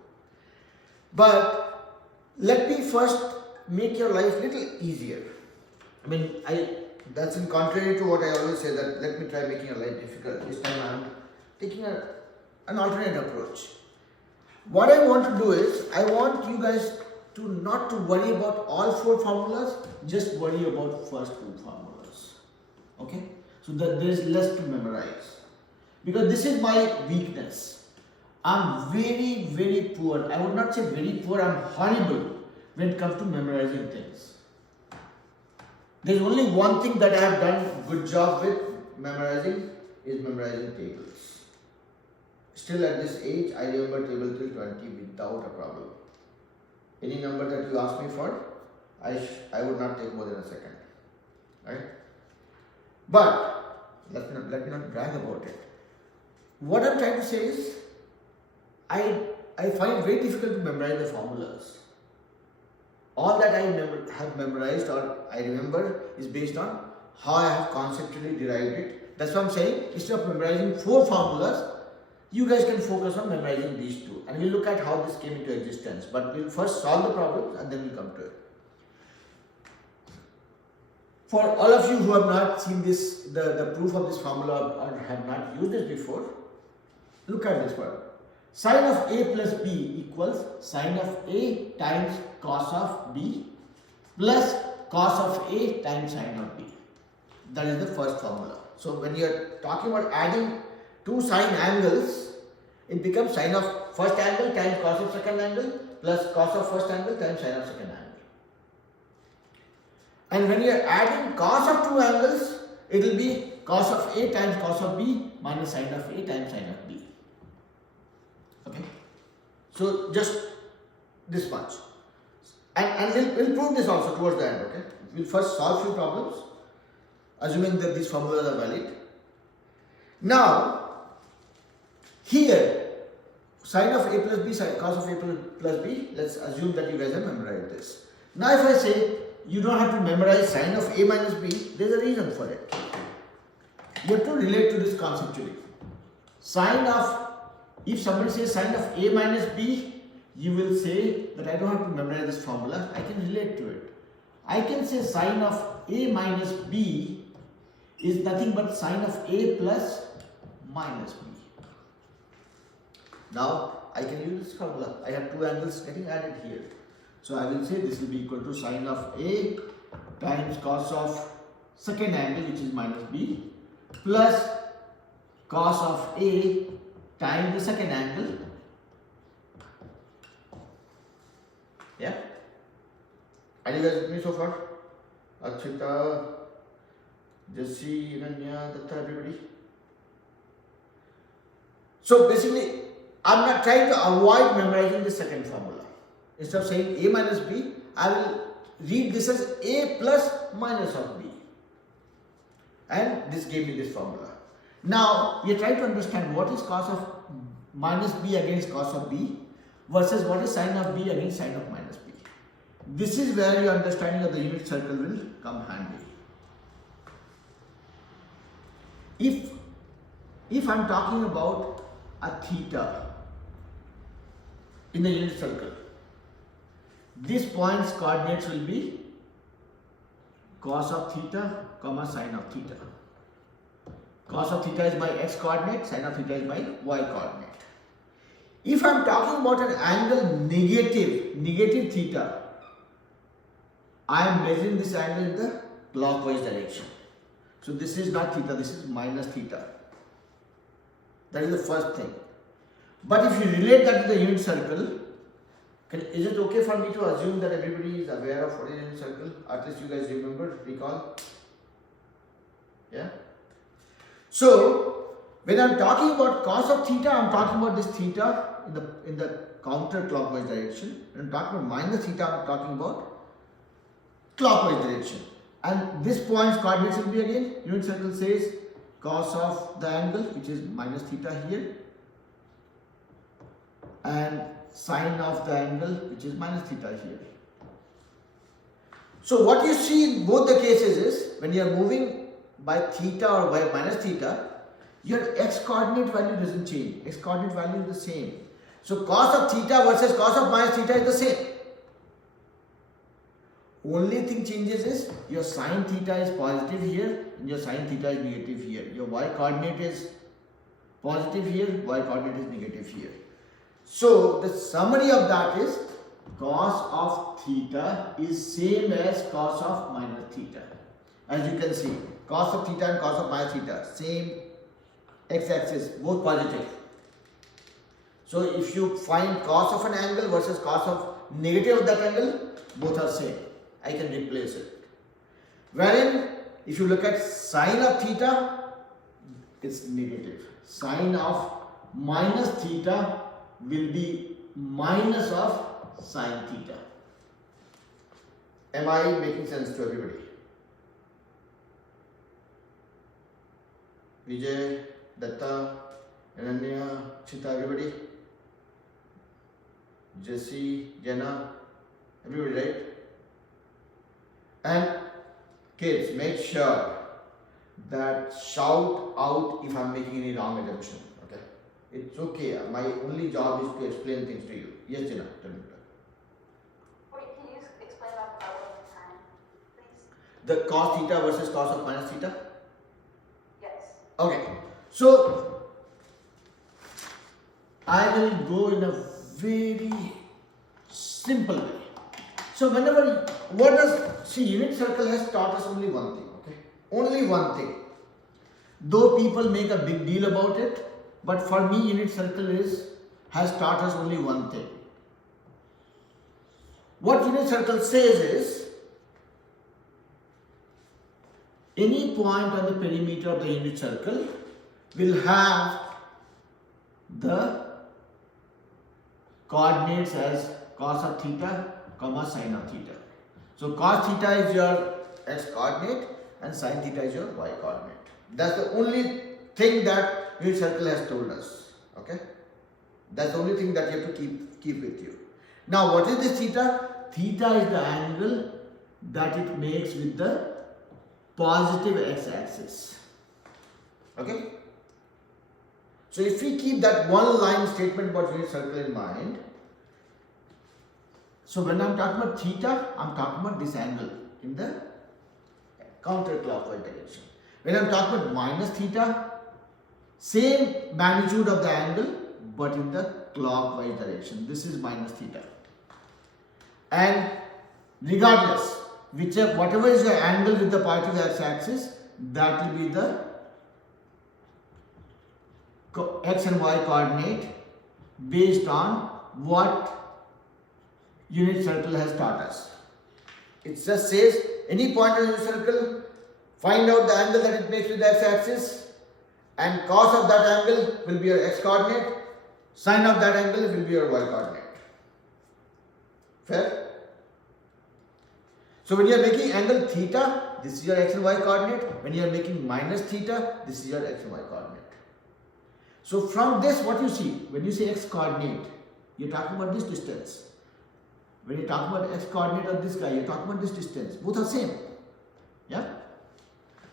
But let me first make your life little easier. I mean, that's in contrary to what I always say, that let me try making your life difficult. This time I am taking an alternate approach. What I want to do is, I want you guys to not to worry about all 4 formulas, just worry about first 2 formulas. Okay? So that there is less to memorize. Because this is my weakness. I'm very, very poor. I would not say very poor, I'm horrible when it comes to memorizing things. There is only one thing that I have done good job with memorizing is memorizing tables. Still at this age, I remember table till 20 without a problem. Any number that you ask me for, I would not take more than a second. Right? But let me not brag about it. What I'm trying to say is, I find it very difficult to memorize the formulas. All that I have memorized or I remember is based on how I have conceptually derived it. That's what I'm saying. Instead of memorizing 4 formulas, you guys can focus on memorizing these 2. And we'll look at how this came into existence. But we'll first solve the problems and then we'll come to it. For all of you who have not seen this, the proof of this formula or have not used it before, look at this one. Sine of A plus B equals sine of A times cos of B plus cos of A times sine of B. That is the first formula. So when you are talking about adding 2 sine angles, it becomes sine of first angle times cos of second angle plus cos of first angle times sine of second angle. And when you are adding cos of 2 angles, it will be cos of A times cos of B minus sine of A times sine of B. Okay? So just this much. And we'll prove this also towards the end. Okay? We'll first solve few problems, assuming that these formulas are valid. Now, here, sine of A plus B, cos of A plus B, let's assume that you guys have memorized this. Now if I say, you don't have to memorize sine of A minus B, there is a reason for it. You have to relate to this conceptually. Sine of, if somebody says sine of A minus B, you will say that I don't have to memorize this formula, I can relate to it. I can say sine of A minus B is nothing but sine of A plus minus B. Now I can use this formula. I have 2 angles getting added here. So I will say this will be equal to sine of A times cos of second angle, which is minus B, plus cos of A times the second angle. Yeah? Are you guys with me so far? Achita, Jesse, Inanya, Datta, everybody? So basically, I'm not trying to avoid memorizing the second formula. Instead of saying A minus B, I will read this as A plus minus of B. And this gave me this formula. Now, we are trying to understand what is cos of minus B against cos of B versus what is sine of B against sine of minus B. This is where your understanding of the unit circle will come handy. If I'm talking about a theta in the unit circle, this point's coordinates will be cos of theta comma sine of theta. Cos of theta is my x coordinate, sine of theta is my y coordinate. If I am talking about an angle negative theta, I am measuring this angle in the clockwise direction. So this is not theta, this is minus theta. That is the first thing. But if you relate that to the unit circle, is it okay for me to assume that everybody is aware of what is unit circle? At least you guys remember, recall? Yeah? So, when I am talking about cos of theta, I am talking about this theta in the counterclockwise direction. When I am talking about minus theta, I am talking about clockwise direction. And this point's coordinates will be again, unit circle says cos of the angle, which is minus theta here, and sine of the angle, which is minus theta here. So what you see in both the cases is, when you are moving by theta or by minus theta, your x coordinate value doesn't change. X coordinate value is the same. So cos of theta versus cos of minus theta is the same. Only thing changes is your sine theta is positive here and your sine theta is negative here. Your y coordinate is positive here, y coordinate is negative here. So the summary of that is cos of theta is same as cos of minus theta. As you can see, cos of theta and cos of minus theta, same x-axis, both positive. So if you find cos of an angle versus cos of negative of that angle, both are same. I can replace it. Wherein, if you look at sine of theta, it's negative. Sine of minus theta will be minus of sine theta. Am I making sense to everybody? Vijay, Datta, Ananya, Chita, everybody? Jesse, Jenna, everybody, right? And kids, make sure that shout out if I'm making any wrong assumption. Okay? It's okay. My only job is to explain things to you. Yes, Jenna, tell me. Wait, can you explain that one more time, please? The cos theta versus cos of minus theta? Yes. Okay. So, I will go in a very simple way. So whenever, unit circle has taught us only one thing, okay? Only one thing. Though people make a big deal about it, but for me unit circle has taught us only one thing. What unit circle says is, any point on the perimeter of the unit circle will have the coordinates as cos of theta, comma sine of theta. So cos theta is your x coordinate and sine theta is your y coordinate. That's the only thing that unit circle has told us. Okay? That's the only thing that you have to keep with you. Now what is this theta? Theta is the angle that it makes with the positive x-axis. Okay? So if we keep that one line statement about unit circle in mind, so when I'm talking about theta, I'm talking about this angle in the counterclockwise direction. When I'm talking about minus theta, same magnitude of the angle but in the clockwise direction. This is minus theta. And regardless, whatever is your angle with the positive x-axis, that will be the x and y coordinate based on what unit circle has taught us. It just says any point on unit circle, find out the angle that it makes with the x-axis, and cos of that angle will be your x coordinate, sine of that angle will be your y coordinate. Fair? So when you are making angle theta, this is your x and y coordinate. When you are making minus theta, this is your x and y coordinate. So from this, what you see, when you say x coordinate, you're talking about this distance. When you're talking about x coordinate of this guy, you're talking about this distance. Both are same. Yeah?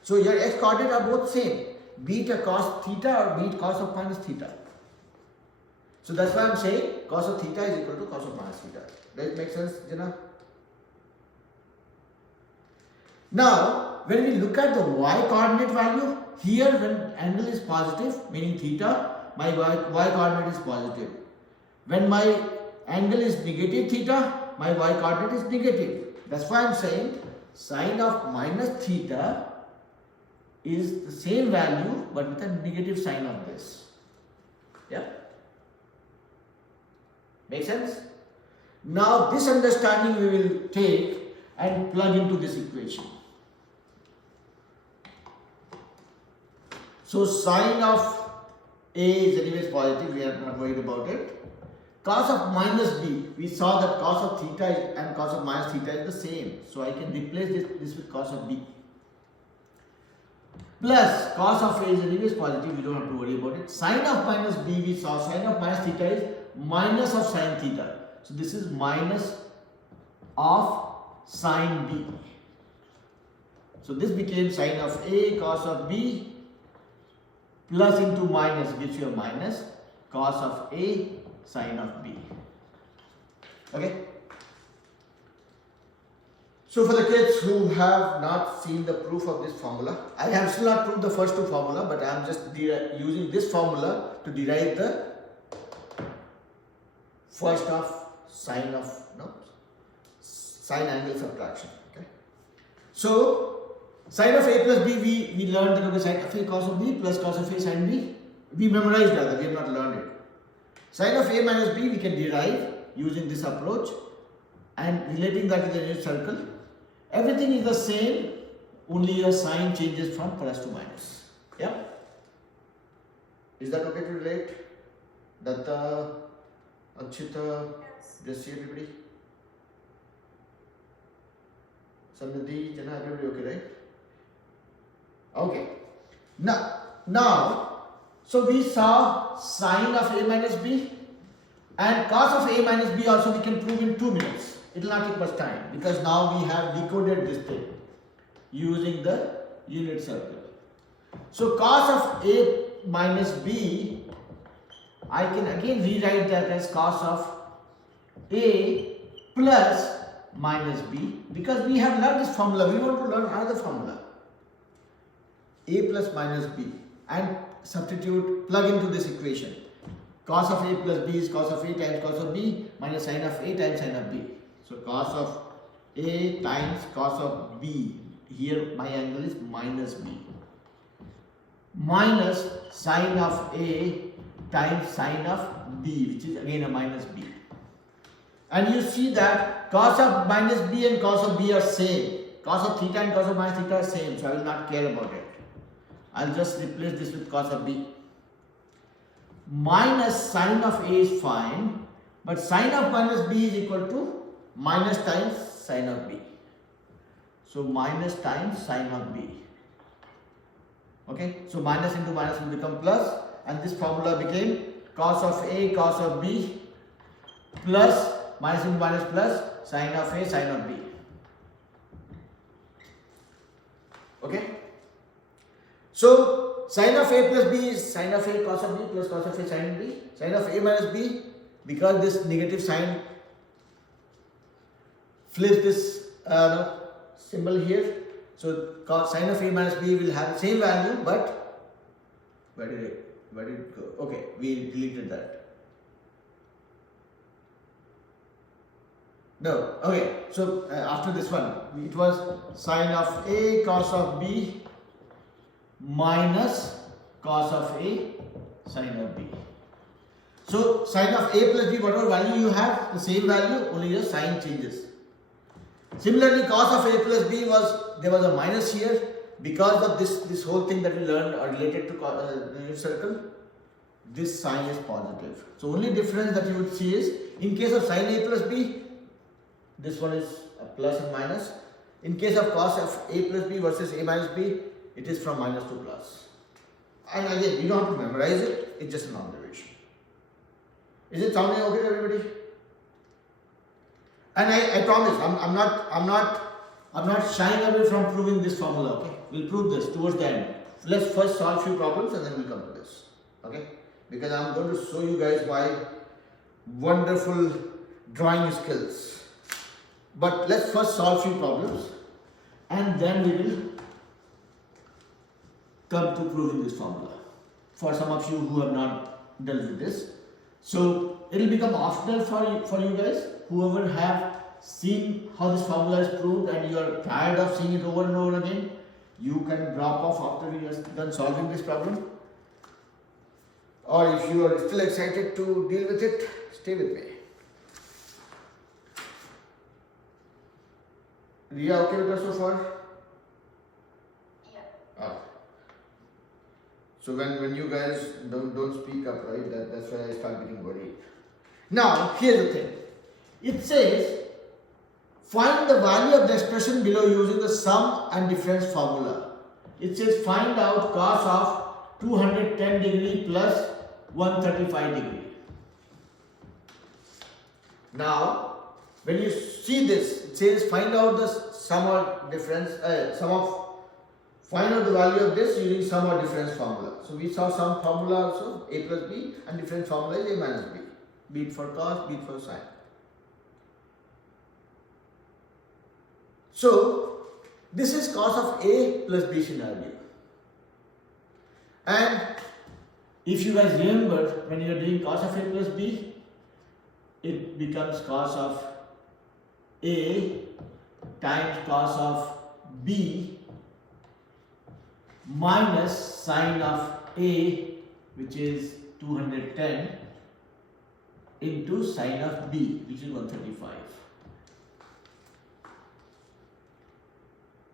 So your x coordinate are both same. Be it a cos theta or be it cos of minus theta. So that's why I'm saying cos of theta is equal to cos of minus theta. Does it make sense, Jana? Now, when we look at the y coordinate value, here when angle is positive, meaning theta, my y coordinate is positive. When my angle is negative theta, my y coordinate is negative. That's why I'm saying sine of minus theta is the same value but with a negative sign of this. Yeah? Make sense? Now this understanding we will take and plug into this equation. So sine of A is anyways positive, we are not worried about it. Cos of minus B, we saw that cos of theta and cos of minus theta is the same. So I can replace this with cos of B. Plus cos of A is anyways positive, we don't have to worry about it. Sine of minus B, we saw sine of minus theta is minus of sine theta. So this is minus of sine B. So this became sine of A cos of B plus into minus gives you a minus cos of A sine of B. Okay? So for the kids who have not seen the proof of this formula, I have still not proved the first two formula, but I am just using this formula to derive the first of sine of, no, sine angle subtraction. Okay. So sine of a plus b, we learned that, okay, sine of a cos of b plus cos of a sine b. We memorized rather, we have not learned it. Sine of a minus b we can derive using this approach and relating that to the unit circle. Everything is the same, only a sign changes from plus to minus. Yeah? Is that okay to relate? Datta, Akshita, Yes. just see everybody? Samnidhi, Jana, everybody okay, right? Okay. Now, so we saw sine of a minus b and cos of a minus b also we can prove in 2 minutes. It will not take much time because now we have decoded this thing using the unit circle. So cos of a minus b, I can again rewrite that as cos of a plus minus b because we have learned this formula. We want to learn another formula. A plus minus b and substitute, plug into this equation. Cos of a plus b is cos of a times cos of b minus sine of a times sine of b. So cos of a times cos of b, here my angle is minus b, minus sine of a times sine of b, which is again a minus b. And you see that cos of minus b and cos of b are same. Cos of theta and cos of minus theta are same, so I will not care about it. I'll just replace this with cos of b. Minus sine of a is fine, but sine of minus b is equal to minus times sine of b. So minus times sine of b. Okay, so minus into minus will become plus, and this formula became cos of a cos of b plus minus into minus plus sine of a sine of b. Okay. So sine of a plus b is sine of a cos of b plus cos of a sine of b. Sine of a minus b, because this negative sign flips this symbol here. So sine of a minus b will have the same value, but where did it go? Okay, we deleted that. No, okay. So after this one, it was sine of a cos of b minus cos of a sine of b. So sine of a plus b, whatever value you have, the same value, only the sign changes. Similarly, cos of a plus b there was a minus here because of this whole thing that we learned are related to the unit circle. This sign is positive. So only difference that you would see is in case of sine a plus b, this one is a plus and minus. In case of cos of a plus b versus a minus b, it is from minus to plus. And again, you don't have to memorize it, it's just an observation. Is it sounding okay to everybody? And I promise, I'm not shying away from proving this formula, okay? We'll prove this towards the end. Let's first solve few problems and then we'll come to this, okay? Because I'm going to show you guys my wonderful drawing skills. But let's first solve few problems and then we will come to proving this formula. For some of you who have not dealt with this. So it will become optional for you guys. Whoever have seen how this formula is proved and you are tired of seeing it over and over again, you can drop off after you are done solving this problem. Or if you are still excited to deal with it, stay with me. Riya, okay with us so far? Yeah. Okay. So when you guys don't speak up, right? That's when I start getting worried. Now here's the thing. It says find the value of the expression below using the sum and difference formula. It says find out cos of 210 degree plus 135 degree. Now when you see this, it says find out the sum or difference, find out the value of this using sum or difference formula. So we saw sum formula also, a plus b, and difference formula is a minus b. Be it for cos, be it for sine. So this is cos of a plus b scenario. And if you guys remember when you are doing cos of a plus b, it becomes cos of A times cos of B minus sine of A, which is 210, into sine of B, which is 135.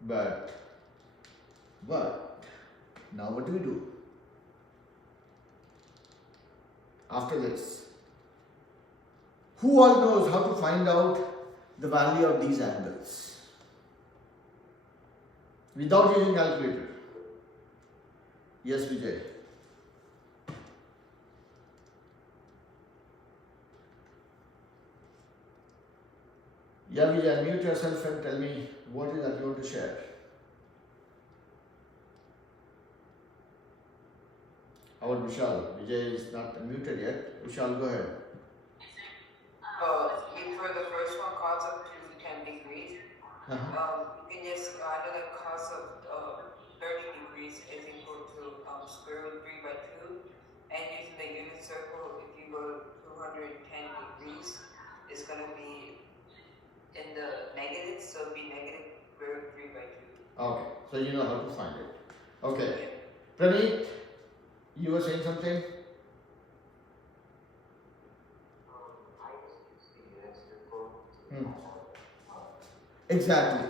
But now what do we do? After this, who all knows how to find out the value of these angles without using calculator? Yes, Vijay. Yeah, Vijay, unmute yourself and tell me what is that you want to share. How about Vishal? Vijay is not unmuted yet. Vishal, go ahead. For the first one, cos of 210 degrees, you can just I know that cos of 30 degrees is equal to square root 3 by 2, and using the unit circle, if you go 210 degrees, it's going to be in the negatives, so it'll be negative square root 3 by 2. Okay, so you know how to find it. Okay. Praneet, you were saying something? I just use the unit circle to Hmm. find out. Exactly.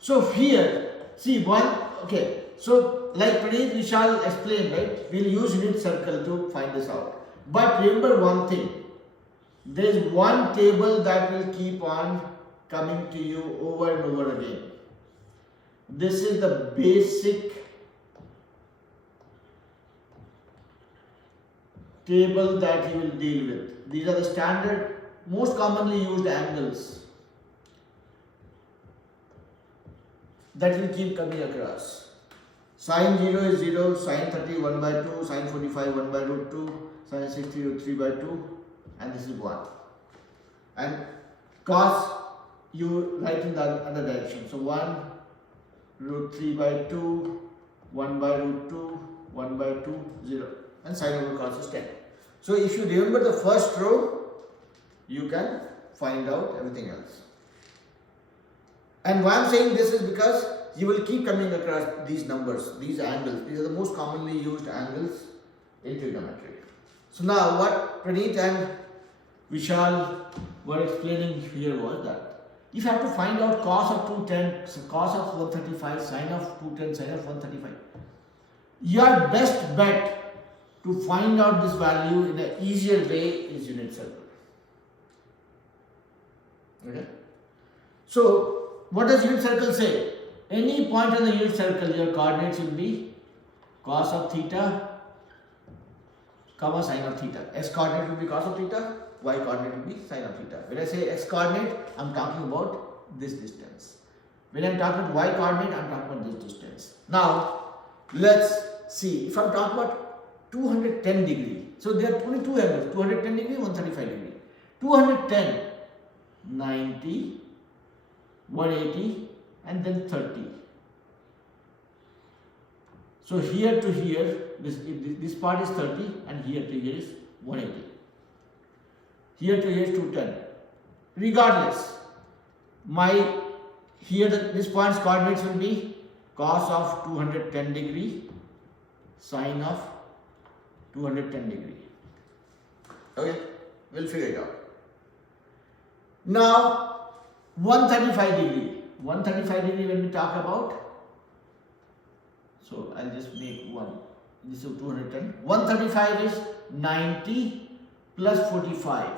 So here, see okay, so like Praneet Vishal explained, right? We'll use unit circle to find this out. But remember one thing, there is one table that will keep on coming to you over and over again. This is the basic table that you will deal with. These are the standard, most commonly used angles that will keep coming across. Sine 0 is 0, sine 30 1 by 2, sine 45 1 by root 2, sine 60 root 3 by 2, and this is 1. And cos you write in the other direction. So 1 root 3 by 2, 1 by root 2, 1 by 2, 0. And sine over cos is 10. So if you remember the first row, you can find out everything else. And why I am saying this is because you will keep coming across these numbers, these angles. These are the most commonly used angles in trigonometry. So now what Praneet and Vishal were explaining here was that if you have to find out cos of 210, so cos of 135, sine of 210, sine of 135, your best bet to find out this value in an easier way is unit circle. Okay? So, what does unit circle say? Any point on the unit circle, your coordinates will be cos of theta, comma sine of theta. X coordinate will be cos of theta, y coordinate will be sine of theta. When I say x coordinate, I am talking about this distance. When I am talking about y coordinate, I am talking about this distance. Now, let's see. If I am talking about 210 degree, so there are only two angles, 210 degree, 135 degree. 210, 90, 180, and then 30. So here to here, this part is 30, and here to here is 180. Here to here is 210. Regardless, this point's coordinates will be cos of 210 degree, sine of 210 degree. Okay, we'll figure it out. Now, 135 degree. 135 degree when we talk about, so I'll just make one. This is 210. 135 is 90 plus 45.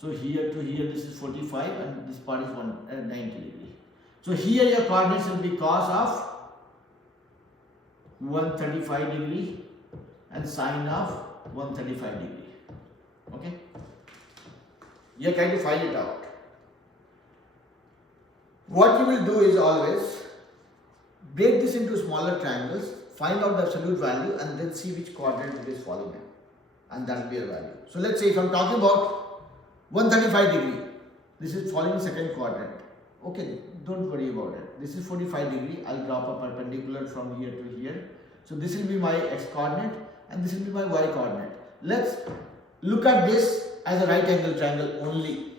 So here to here this is 45 and this part is 90 degree. So here your coordinates will be cos of 135 degree and sine of 135 degree. Okay? You are trying to find it out. What you will do is always break this into smaller triangles, find out the absolute value, and then see which quadrant it is falling in, and that will be a value. So let's say if I am talking about 135 degree, this is falling in second quadrant. Okay, don't worry about it. This is 45 degree. I'll drop a perpendicular from here to here. So this will be my x coordinate and this will be my y coordinate. Let's look at this as a right angle triangle only,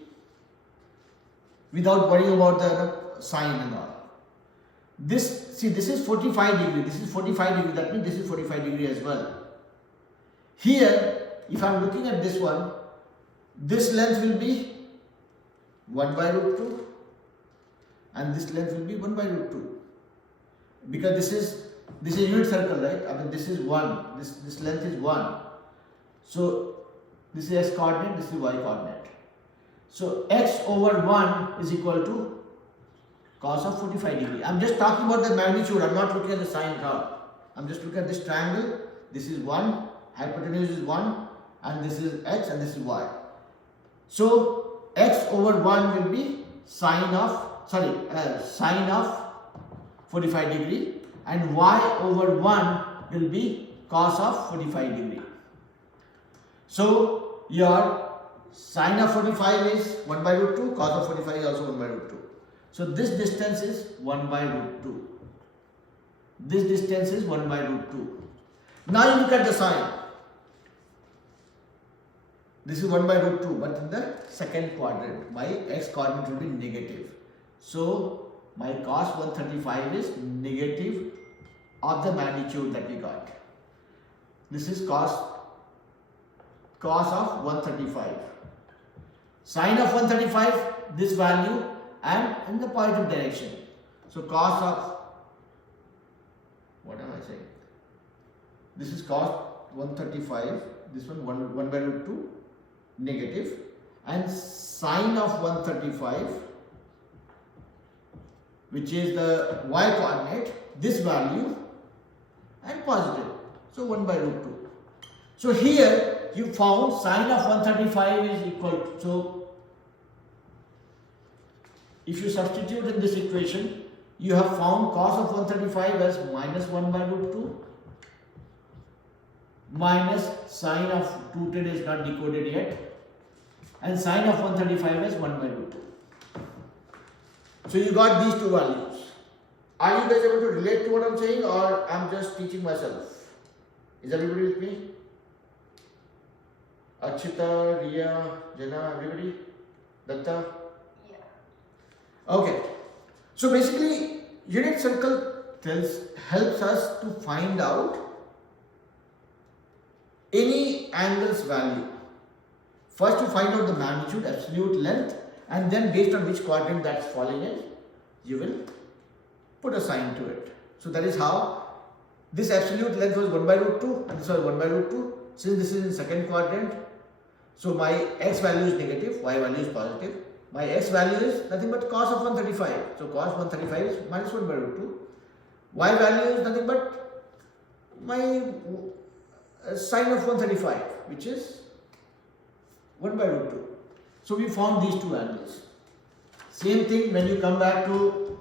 without worrying about the sign and all. This, see, this is 45 degree, this is 45 degree, that means this is 45 degree as well. Here, if I am looking at this one, this length will be 1 by root 2 and this length will be 1 by root 2, because this is unit circle, right? I mean, this is 1, this length is 1. So this is x coordinate, this is y coordinate. So x over 1 is equal to cos of 45 degree. I am just talking about the magnitude, I am not looking at the sign at all. I am just looking at this triangle. This is 1, hypotenuse is 1, and this is x and this is y. So x over 1 will be sine of 45 degree, and y over 1 will be cos of 45 degree. So your sine of 45 is 1 by root 2, cos of 45 is also 1 by root 2. So this distance is 1 by root 2. This distance is 1 by root 2. Now you look at the sign. This is 1 by root 2, but in the second quadrant, my x coordinate will be negative. So my cos 135 is negative of the magnitude that we got. This is cos of 135. Sine of 135, this value, and in the positive direction. So cos of, what am I saying? This is cos 135, this one 1 by root 2, negative, and sine of 135, which is the y coordinate, this value, and positive. So 1 by root 2. So here you found sine of 135 is equal to, so if you substitute in this equation, you have found cos of 135 as minus 1 by root 2 minus sine of 210 is not decoded yet, and sine of 135 as 1 by root 2. So you got these two values. Are you guys able to relate to what I'm saying, or I'm just teaching myself? Is everybody with me? Achita, Riya, Jana, everybody? Datta? Yeah. Okay. So basically, unit circle helps us to find out any angle's value. First you find out the magnitude, absolute length, and then based on which quadrant that's falling in, you will put a sign to it. So that is how this absolute length was 1 by root 2 and this was 1 by root 2. Since this is in second quadrant, so my x value is negative, y value is positive. My x value is nothing but cos of 135. So cos 135 is minus 1 by root 2. Y value is nothing but my sine of 135, which is 1 by root 2. So we found these two angles. Same thing when you come back to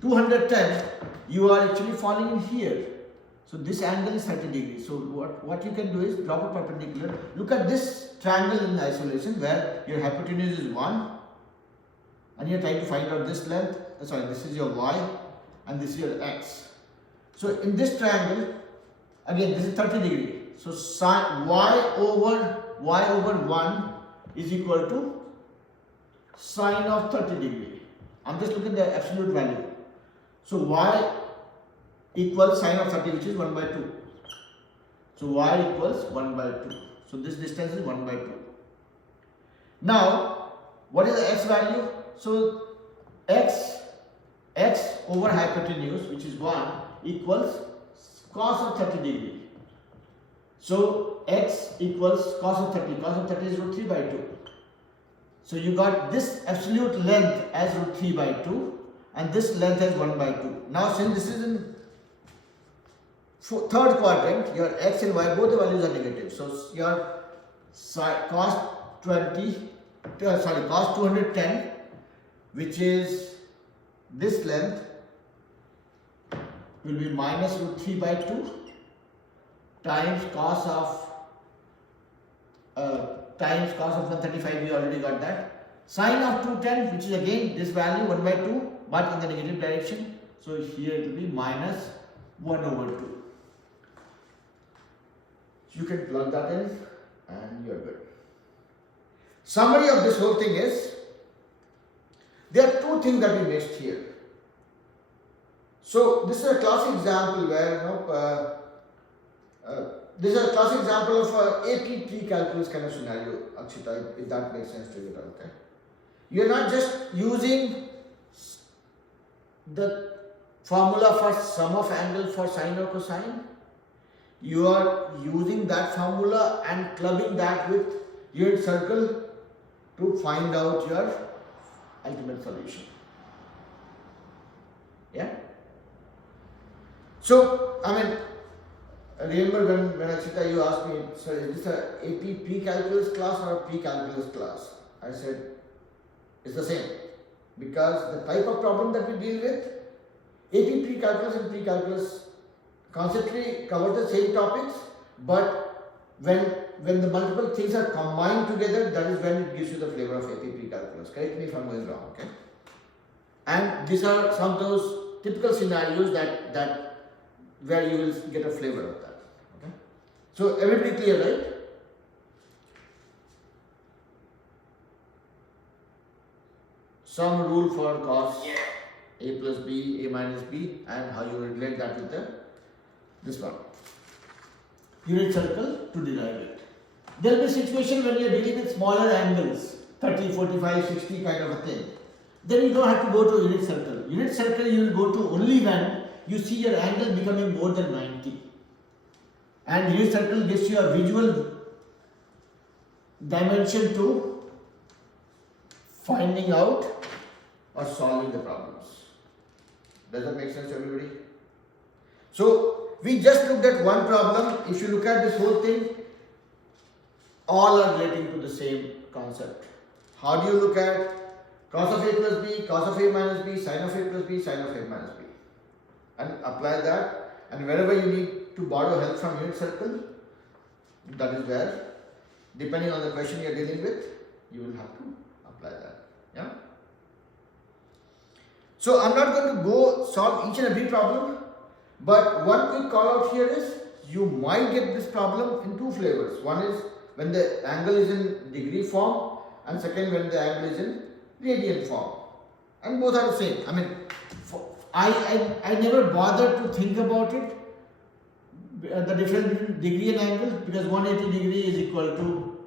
210, you are actually falling in here. So this angle is 30 degrees. So what you can do is drop a perpendicular. Look at this triangle in isolation where your hypotenuse is 1 and you are trying to find out this length. This is your y and this is your x. So in this triangle, again this is 30 degree. So sine y over 1 is equal to sine of 30 degree. I'm just looking at the absolute value. So y equals sine of 30, which is 1 by 2. So y equals 1 by 2. So this distance is 1 by 2. Now, what is the x value? So x over hypotenuse, which is 1, equals cos of 30 degree. So x equals cos of 30. Cos of 30 is root 3 by 2. So you got this absolute length as root 3 by 2 and this length as 1 by 2. Now since this is in third quadrant, your x and y, both the values are negative. So your cos 210, which is this length, will be minus root 3 by 2 times cos of 135, we already got that. Sine of 210, which is again this value 1 by 2, but in the negative direction. So here it will be minus 1 over 2. You can plug that in. and you're good. Summary of this whole thing is, there are two things that we missed here. So this is a classic example where this is a classic example of a AP pre-calculus kind of scenario, Akshita, if that makes sense to you, okay? You're not just using the formula for sum of angle for sine or cosine. You are using that formula and clubbing that with unit circle to find out your ultimate solution. Yeah? So, I mean, remember when Akshita, you asked me, so is this a AP pre-calculus class or a pre-calculus class? I said, it's the same. Because the type of problem that we deal with, AP pre-calculus and pre-calculus conceptually cover the same topics, but when the multiple things are combined together, that is when it gives you the flavor of AP pre-calculus. Correct me if I'm going wrong, okay? And these are some of those typical scenarios that where you will get a flavor of that. Okay? So everybody clear, right? Some rule for cos A plus B, A minus B, and how you relate that with this one. Unit circle to derive it. There will be a situation when you are dealing with smaller angles, 30, 45, 60 kind of a thing. Then you don't have to go to unit circle. Unit circle you will go to only when you see your angle becoming more than 90. And unit circle gives you a visual dimension to finding out or solving the problems. Does that make sense to everybody? So, we just looked at one problem. If you look at this whole thing, all are relating to the same concept. How do you look at cos of A plus B, cos of A minus B, sin of A plus B, sin of A minus B? And apply that, and wherever you need to borrow help from unit circle, that is where, depending on the question you are dealing with, you will have to apply that. Yeah? So I'm not going to go solve each and every problem, but one quick call out here is, you might get this problem in two flavors. One is when the angle is in degree form, and second when the angle is in radian form. And both are the same. I mean, I never bothered to think about it, the difference between degree and angle, because 180 degree is equal to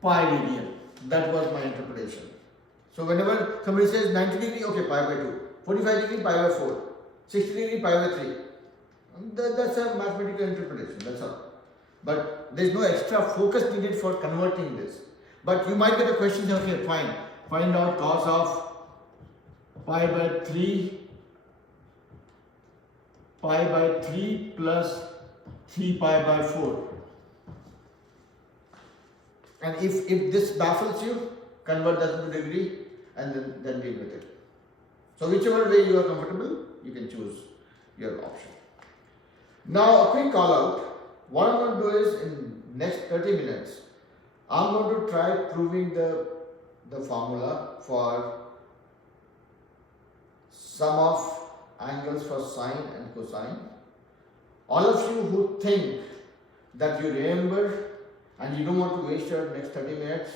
pi radian. That was my interpretation. So whenever somebody says 90 degree, okay, pi by 2. 45 degree, pi by 4. 60 degree, pi by 3. That's a mathematical interpretation, that's all. But there is no extra focus needed for converting this. But you might get a question, okay, fine. Find out cos of pi by 3 plus 3 pi by 4. And if this baffles you, convert that into degree and then deal with it. So whichever way you are comfortable, you can choose your option. Now a quick call out. What I'm going to do is, in next 30 minutes, I'm going to try proving the formula for sum of angles for sine and cosine. All of you who think that you remember and you don't want to waste your next 30 minutes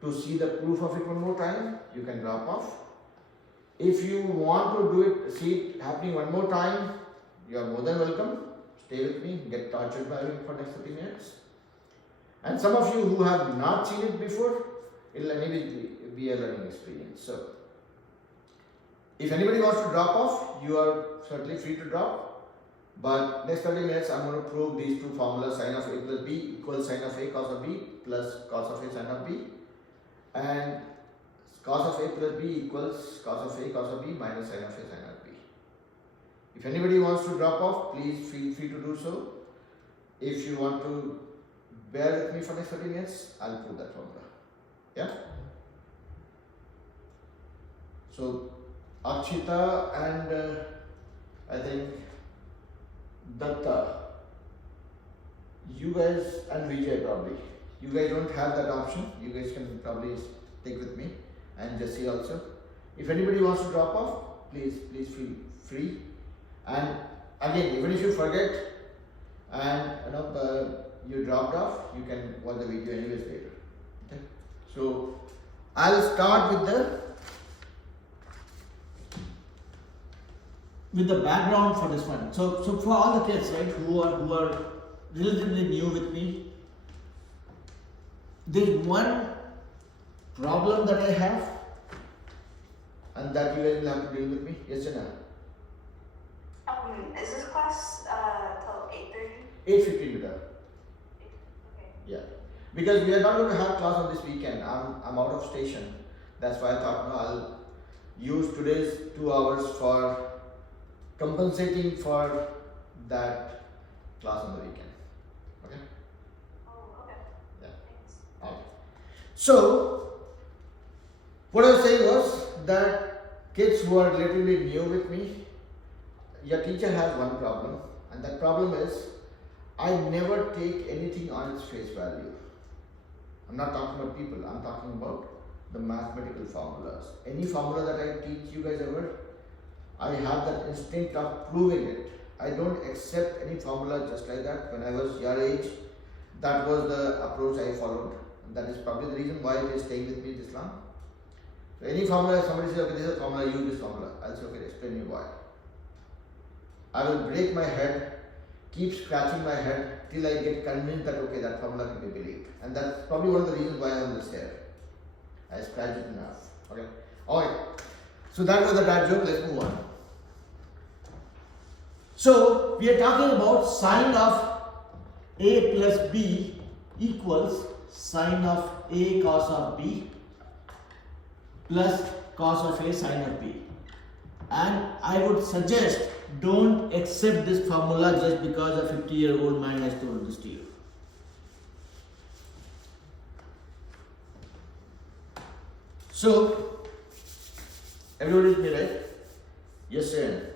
to see the proof of it one more time, you can drop off. If you want to do it, see it happening one more time, you are more than welcome. Stay with me, get tortured by me for next 30 minutes. And some of you who have not seen it before, it will anyway be a learning experience. So, if anybody wants to drop off, you are certainly free to drop. But next 30 minutes, I'm going to prove these two formulas: sin of A plus B equals sin of A cos of B plus cos of A sin of B, and cos of A plus B equals cos of A cos of B minus sin of A sin of B. If anybody wants to drop off, please feel free to do so. If you want to bear with me for next 30 minutes, I'll prove that formula. Yeah? So, Akshita and I think Datta, you guys, and Vijay probably, you guys don't have that option. You guys can probably stick with me, and Jesse also. If anybody wants to drop off, please feel free. And again, even if you forget and you dropped off, you can watch the video anyways later. Okay? So I'll start with the background for this one. So for all the kids, right, who are relatively new with me, there's one problem that I have, and that you guys will have to deal with me. Yes or no? Is this class till 8:30? 8:15 to that. Okay. Yeah. Because we are not going to have class on this weekend. I'm out of station. That's why I thought no, I'll use today's 2 hours for compensating for that class on the weekend. Okay? Oh, okay. Yeah. Thanks. Okay. So what I was saying was that kids who are relatively new with me, your teacher has one problem, and that problem is I never take anything on its face value. I'm not talking about people, I'm talking about the mathematical formulas. Any formula that I teach you guys ever, I have that instinct of proving it. I don't accept any formula just like that. When I was your age, that was the approach I followed. And that is probably the reason why it is staying with me this long. So any formula, somebody says, okay, this is a formula, use this formula. I'll say, okay, explain me why. I will break my head, keep scratching my head till I get convinced that okay, that formula can be believed. And that's probably one of the reasons why I am this here. I scratched it enough. Okay. Alright. So that was the dad joke, let's move on. So we are talking about sine of a plus b equals sine of a cos of b plus cos of a sine of b. And I would suggest don't accept this formula just because a 50-year-old man has told this to you. So, everybody is me, right? Yes, sir.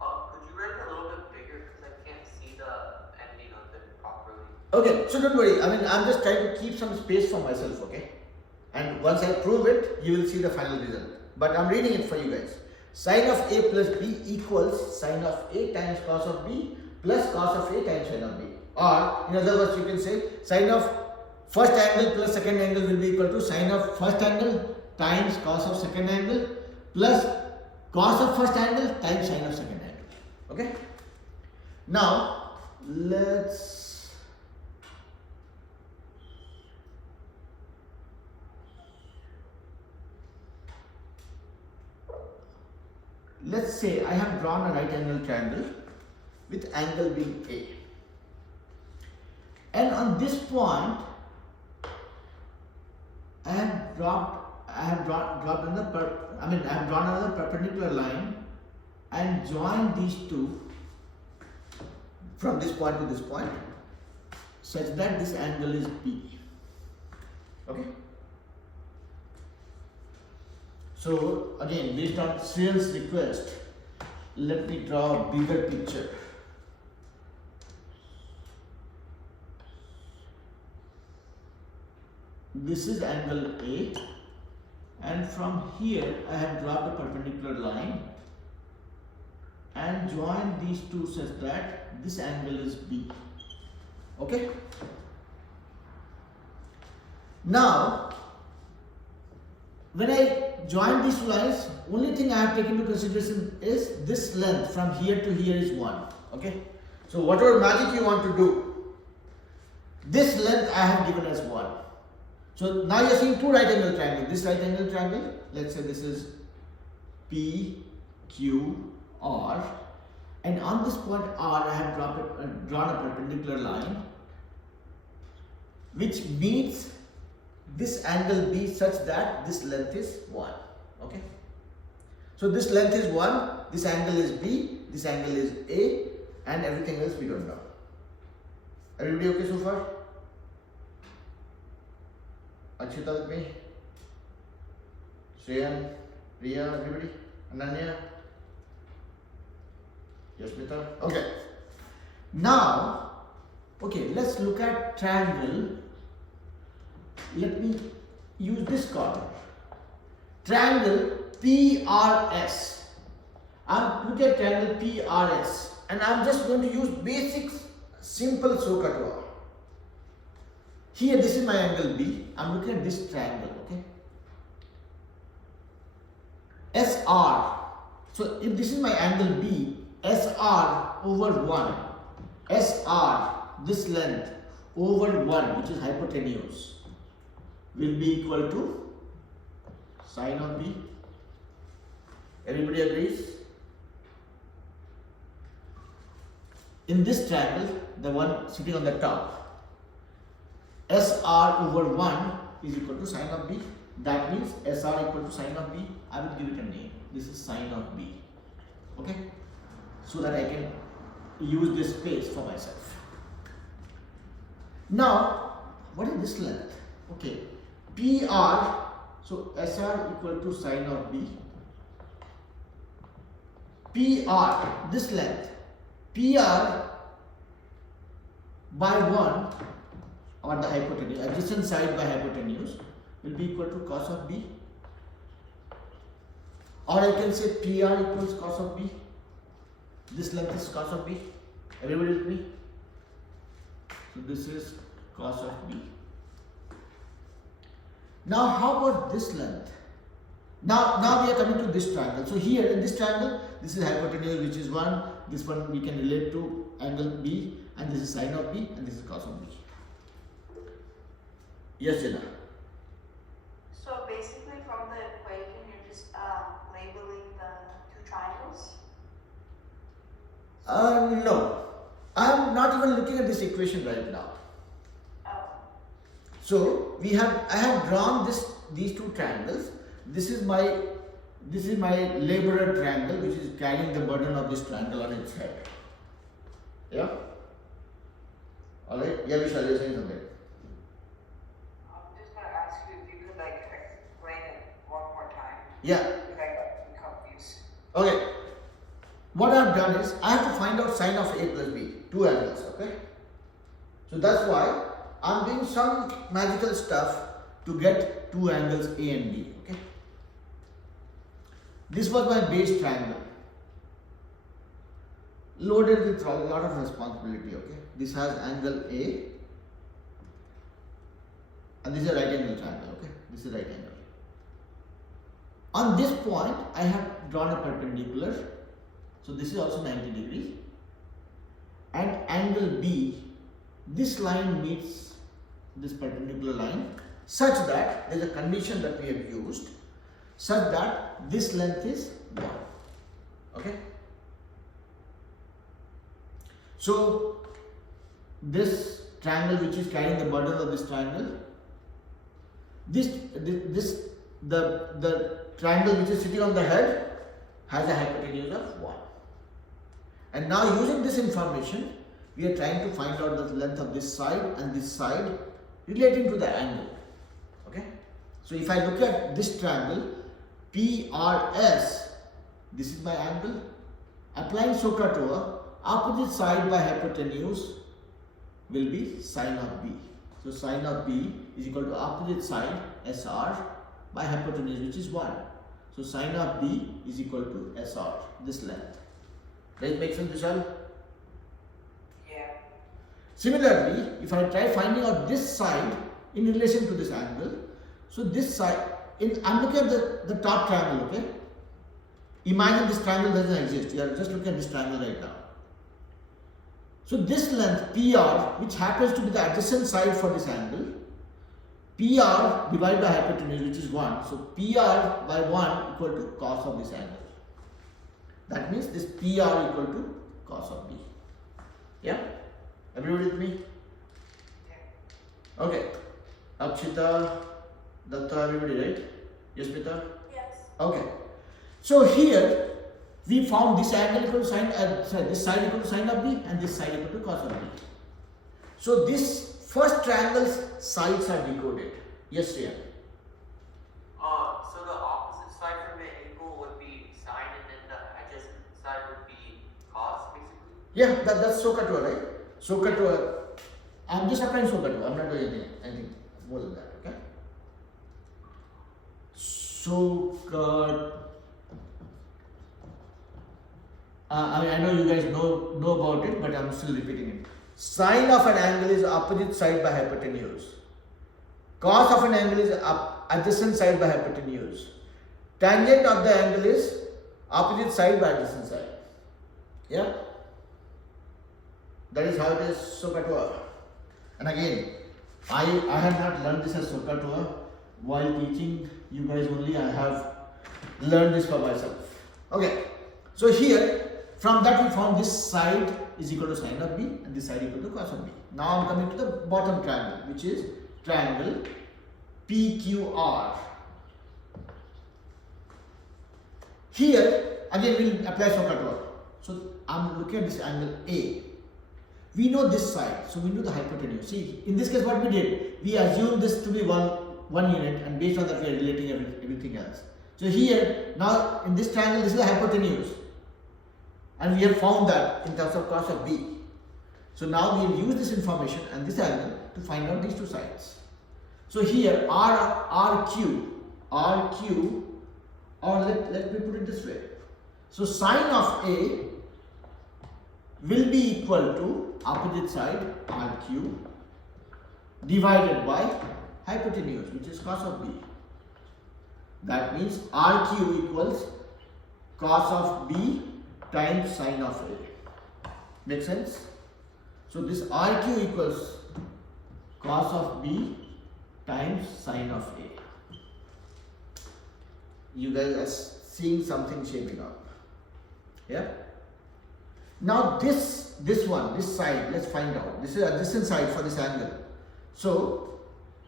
Could you write it a little bit bigger because I can't see the ending of it properly? Okay, so don't worry. I mean, I'm just trying to keep some space for myself, okay? And once I prove it, you will see the final result. But I'm reading it for you guys. Sine of a plus b equals sine of a times cos of b plus cos of a times sine of b. Or, in other words, you can say sine of first angle plus second angle will be equal to sine of first angle times cos of second angle plus cos of first angle times sine of second angle. Okay? Now, let's say I have drawn a right angle triangle with angle being A. And on this point, I have drawn another perpendicular line and joined these two from this point to this point such that this angle is B. Okay? So again, based on Sriyan's request, let me draw a bigger picture. This is angle A, and from here I have dropped a perpendicular line and joined these two such that this angle is B. Okay? Now, when I join these two lines, only thing I have taken into consideration is this length from here to here is 1. Okay? So whatever magic you want to do, this length I have given as 1. So now you are seeing two right angle triangles. This right angle triangle, let's say this is P, Q, R, and on this point R I have drawn a perpendicular line which meets this angle B such that this length is 1. Okay? So this length is 1, this angle is B, this angle is A, and everything else we don't know. Everybody okay so far? Akshita with me? Shreyan, Riya, everybody? Ananya? Yasmita? Okay. Now, okay, let's look at triangle. Let me use this corner. Triangle PRS. I'm looking at triangle PRS and I'm just going to use basic simple SOHCAHTOA. Here, this is my angle B. I'm looking at this triangle, okay? SR. So, if this is my angle B, SR over 1, SR, this length, over 1, which is hypotenuse, will be equal to sine of B. Everybody agrees? In this triangle, the one sitting on the top, SR over 1 is equal to sine of B. That means SR equal to sine of B. I will give it a name. This is sine of B. Okay? So that I can use this space for myself. Now, what is this length? Okay. PR, so SR equal to sine of B. PR, this length, PR by 1, or the hypotenuse, adjacent side by hypotenuse, will be equal to cos of B. Or I can say PR equals cos of B. This length is cos of B. Everybody with me? So this is cos of B. Now how about this length? Now we are coming to this triangle. So here in this triangle, this is hypotenuse, which is 1. This one we can relate to angle B, and this is sine of B, and this is cos of B. Yes, Jenna? So basically from the equation, you're just labeling the two triangles? No. I'm not even looking at this equation right now. Oh. So I have drawn these two triangles. This is my laborer triangle, which is carrying the burden of this triangle on its head. Yeah? Alright? Yeah, Vishal, you're saying something. I'm just gonna ask you if you could like explain it one more time. Yeah. Because I got confused. Okay. What I have done is I have to find out sine of A plus B, two angles, okay? So that's why I'm doing some magical stuff to get two angles A and B, okay? This was my base triangle, loaded with a lot of responsibility, okay? This has angle A, and this is a right angle triangle, okay? This is right angle. On this point, I have drawn a perpendicular. So this is also 90 degrees, and angle B, this line meets this perpendicular line such that there is a condition that we have used such that this length is 1. Okay. So this triangle which is carrying the burden of this triangle, the triangle which is sitting on the head has a hypotenuse of 1. And now using this information, we are trying to find out the length of this side and this side relating to the angle. Okay. So if I look at this triangle, PRS, this is my angle. Applying SOHCAHTOA, opposite side by hypotenuse will be sine of B. So sine of B is equal to opposite side SR by hypotenuse, which is 1. So sine of B is equal to SR, this length. Does it make sense, Vishal? Yeah. Similarly, if I try finding out this side in relation to this angle, so this side, I'm looking at the top triangle, okay? Imagine this triangle doesn't exist. You are just looking at this triangle right now. So this length PR, which happens to be the adjacent side for this angle, PR divided by hypotenuse, which is 1. So PR by 1 equal to cos of this angle. That means this PR equal to cos of B. Yeah? Everybody with me? Yeah. Okay. Akshita, Datta, everybody, right? Yes, Pita? Yes. Okay. So here we found this angle equal to sine, this side equal to sine of B and this side equal to cos of B. So this first triangle's sides are decoded. Yes, Riya? So the opposite side from the angle would be sine, and then the adjacent side would be cos, basically. Yeah, that's SOHCAHTOA, right? SOHCAHTOA. I'm just applying SOHCAHTOA. I'm not doing anything more than that, okay? SOHCAHTOA. I know you guys know about it, but I'm still repeating it. Sine of an angle is opposite side by hypotenuse. Cos of an angle is adjacent side by hypotenuse. Tangent of the angle is opposite side by adjacent side. Yeah? That is how it is SOHCAHTOA. And again, I have not learned this as SOHCAHTOA while teaching you guys only. I have learned this for myself. Okay. So here, from that we found this side is equal to sine of B and this side equal to cos of B. Now I am coming to the bottom triangle, which is triangle PQR. Here again we will apply SOHCAHTOA. So I am looking at this angle A. We know this side, so we know the hypotenuse. See, in this case what we did, we assumed this to be one unit, and based on that we are relating everything else. So here, now in this triangle, this is the hypotenuse, and we have found that in terms of cos of B. So now we will use this information and this angle to find out these two sides. So here RQ, or let me put it this way. So sine of A will be equal to opposite side RQ divided by hypotenuse, which is cos of B. That means RQ equals cos of B times sine of A. Make sense? So this RQ equals cos of B times sine of A. You guys are seeing something shaping up. Yeah? Now this side, let's find out. This is adjacent side for this angle. So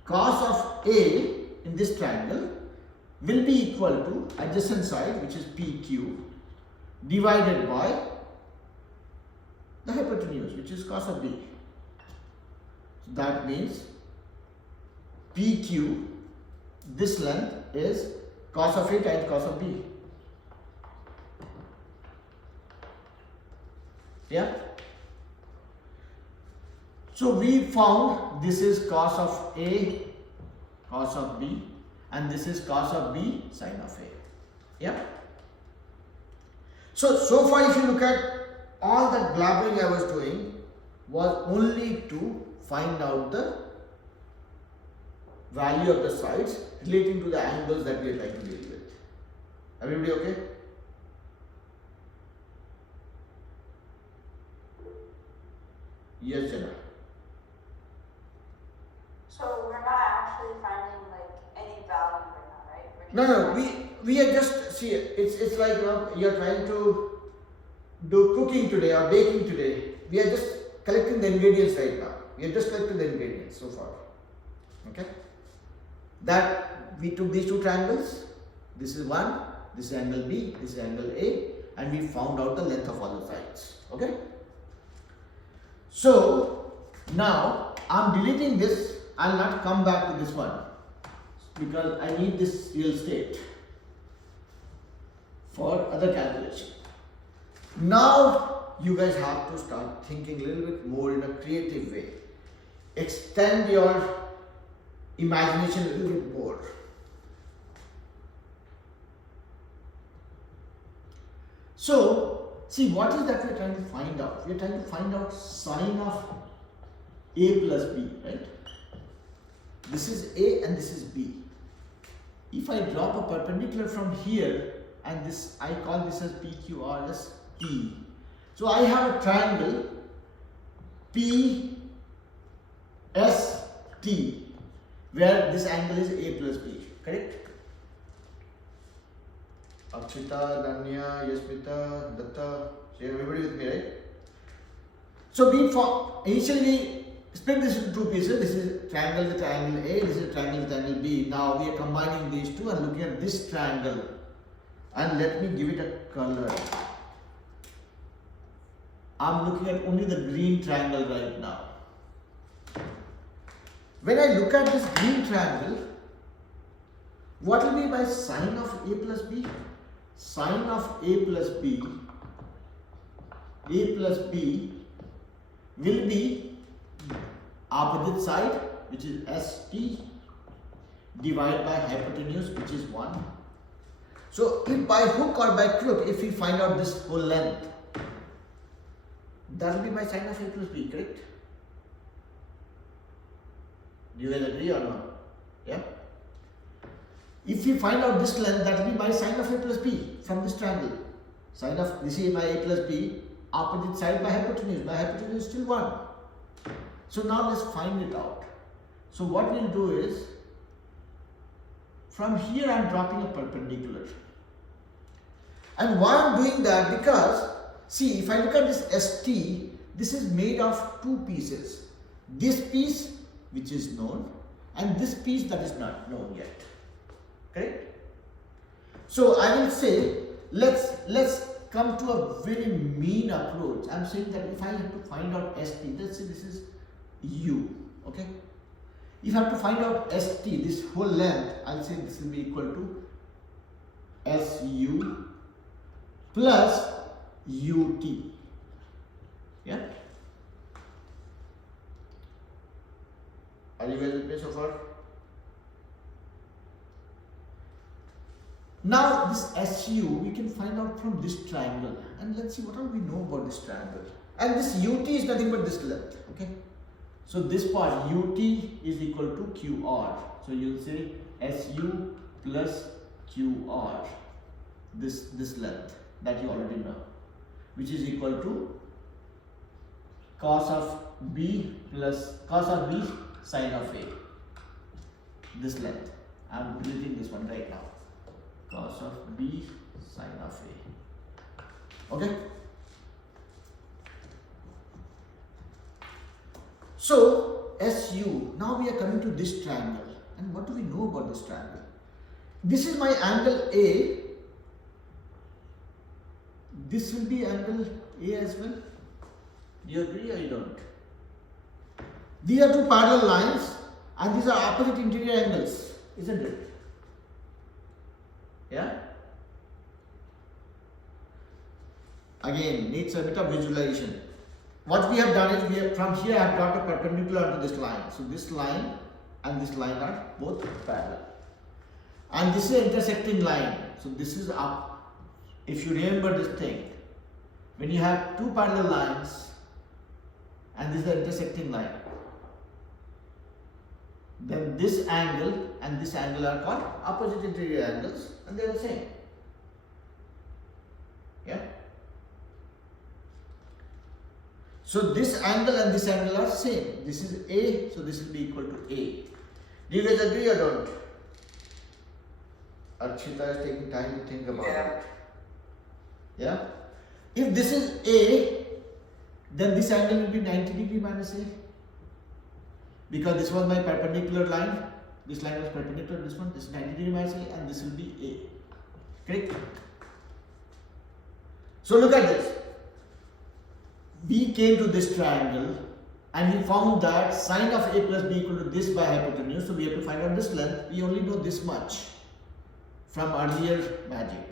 cos of A in this triangle will be equal to adjacent side, which is PQ, divided by the hypotenuse, which is cos of B. So that means PQ, this length is cos of A times cos of B. Yeah? So we found this is cos of A, cos of B, and this is cos of B, sine of A. Yeah? So far if you look at all that blabbering I was doing was only to find out the value of the sides relating to the angles that we are trying to deal with. Everybody okay? Yes, Jenna. So we're not actually finding like any value right now, right? No, we are just, see, it's like you're trying to do cooking today or baking today. We are just collecting the ingredients right now. We are just collecting the ingredients so far. Okay? That we took these two triangles. This is one, this is angle B, this is angle A, and we found out the length of all the sides. Okay? So now I'm deleting this. I'll not come back to this one because I need this real estate for other calculation. Now you guys have to start thinking a little bit more in a creative way. Extend your imagination a little bit more. So see, what is that we're trying to find out? We're trying to find out sine of A plus B, right? This is A and this is B. If I drop a perpendicular from here, and this, I call this as PQR as P. So I have a triangle PST where this angle is A plus B, correct? Akshita, Nanya, Yasmita, Datta, so everybody with me, right? So we initially split this into two pieces. This is triangle with angle A, this is triangle with angle B. Now we are combining these two and looking at this triangle. And let me give it a color. I'm looking at only the green triangle right now. When I look at this green triangle, what will be my sine of A plus B? Sine of A plus B will be opposite side, which is ST, divided by hypotenuse, which is 1. So if by hook or by crook, if we find out this whole length, that will be my sine of A plus B, correct? Do you guys agree or not? Yeah. If we find out this length, that will be my sine of a plus b from this triangle. Sine of, this is my a plus b, opposite side by hypotenuse. My hypotenuse is still 1. So now let's find it out. So what we'll do is, from here I am dropping a perpendicular. And why I am doing that? Because, see, if I look at this ST, this is made of 2 pieces. This piece, which is known, and this piece that is not known yet. Correct? So I will say, let's come to a very mean approach. I am saying that if I have to find out ST, let's say this is U, okay? If I have to find out ST, this whole length, I'll say this will be equal to SU plus UT. Yeah? Are you guys with me so far? Now this SU we can find out from this triangle, and let's see what all we know about this triangle. And this UT is nothing but this length, okay? So this part UT is equal to QR. So you'll say SU plus QR, this length that you already know, which is equal to cos of B plus cos of B sine of A. This length. I'm deleting this one right now. Cos of B sine of A. Okay? So SU, now we are coming to this triangle. And what do we know about this triangle? This is my angle A. This will be angle A as well. Do you agree or you don't? These are 2 parallel lines and these are opposite interior angles, isn't it? Yeah? Again, needs a bit of visualization. What we have done is, from here I have got a perpendicular to this line. So this line and this line are both parallel. And this is an intersecting line. So this is up. If you remember this thing, when you have 2 parallel lines and this is an intersecting line, then this angle and this angle are called opposite interior angles and they are the same. Yeah? So this angle and this angle are same. This is A, so this will be equal to A. Do you guys agree or don't? Archita is taking time to think about it. Yeah? If this is A, then this angle will be 90 degree minus A. Because this was my perpendicular line. This line was perpendicular to this one. This is 90 degree minus A and this will be A. Correct? So look at this. We came to this triangle and we found that sine of A plus B equal to this by hypotenuse. So we have to find out this length. We only know this much from earlier magic.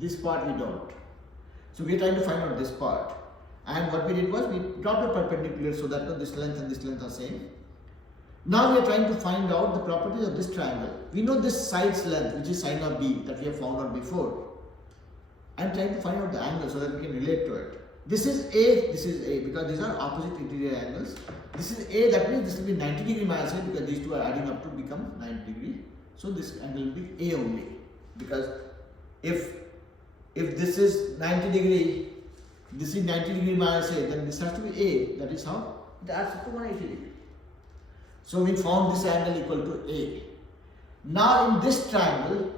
This part we don't. So we are trying to find out this part. And what we did was we dropped a perpendicular so that this length and this length are same. Now we are trying to find out the properties of this triangle. We know this side's length, which is sine of B, that we have found out before. I am trying to find out the angle so that we can relate to it. This is A, because these are opposite interior angles. This is A, that means this will be 90 degree minus A because these two are adding up to become 90 degree. So this angle will be A only. Because if this is 90 degree, this is 90 degree minus A, then this has to be A. That is how it adds up to 180 degree. So we found this angle equal to A. Now in this triangle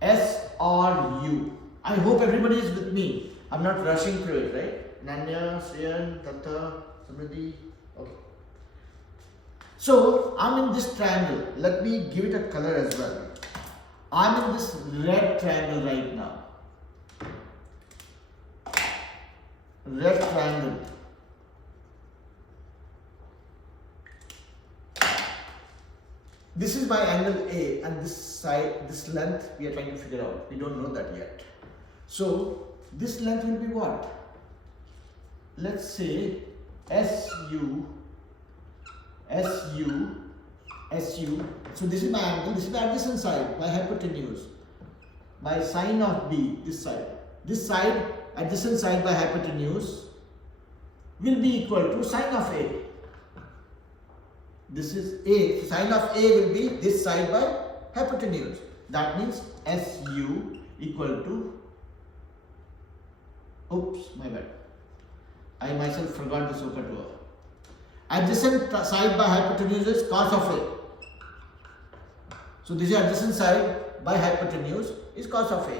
SRU, I hope everybody is with me. I'm not rushing through it, right? Nanya, Sriyan, Tata, Samriddhi. Okay. So I'm in this triangle. Let me give it a color as well. I'm in this red triangle right now. Red triangle. This is my angle A and this side, this length we are trying to figure out. We don't know that yet. So this length will be what? Let's say SU. So this is my angle, this is the adjacent side, my hypotenuse. My sine of B, this side. This side, adjacent side by hypotenuse will be equal to sine of A. This is A. So sine of A will be this side by hypotenuse. That means SU equal to, oops, my bad. I myself forgot the SOHCAHTOA. Adjacent side by hypotenuse is cos of A. So this is adjacent side by hypotenuse is cos of A.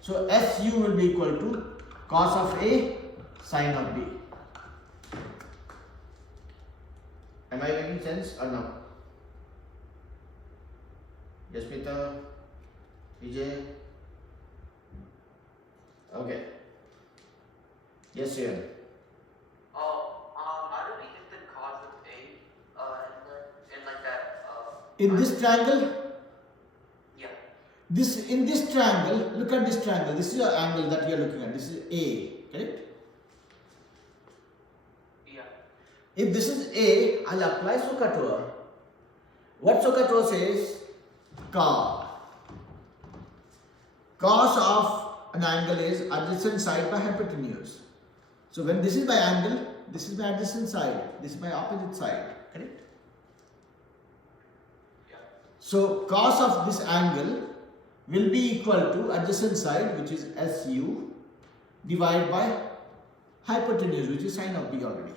So SU will be equal to cos of A sine of B. Am I making sense or no? Yasmita, Vijay. Okay. Yes, Ian. How do we get the cos of A in like that In this triangle, yeah. in this triangle, look at this triangle. This is your angle that we are looking at. This is A, correct? Yeah. If this is A, I'll apply SOHCAHTOA. What SOHCAHTOA says? Cos of an angle is adjacent side by hypotenuse. So when this is by angle, this is by adjacent side, this is by opposite side, correct? Yeah. So cos of this angle will be equal to adjacent side, which is SU, divided by hypotenuse, which is sine of B already.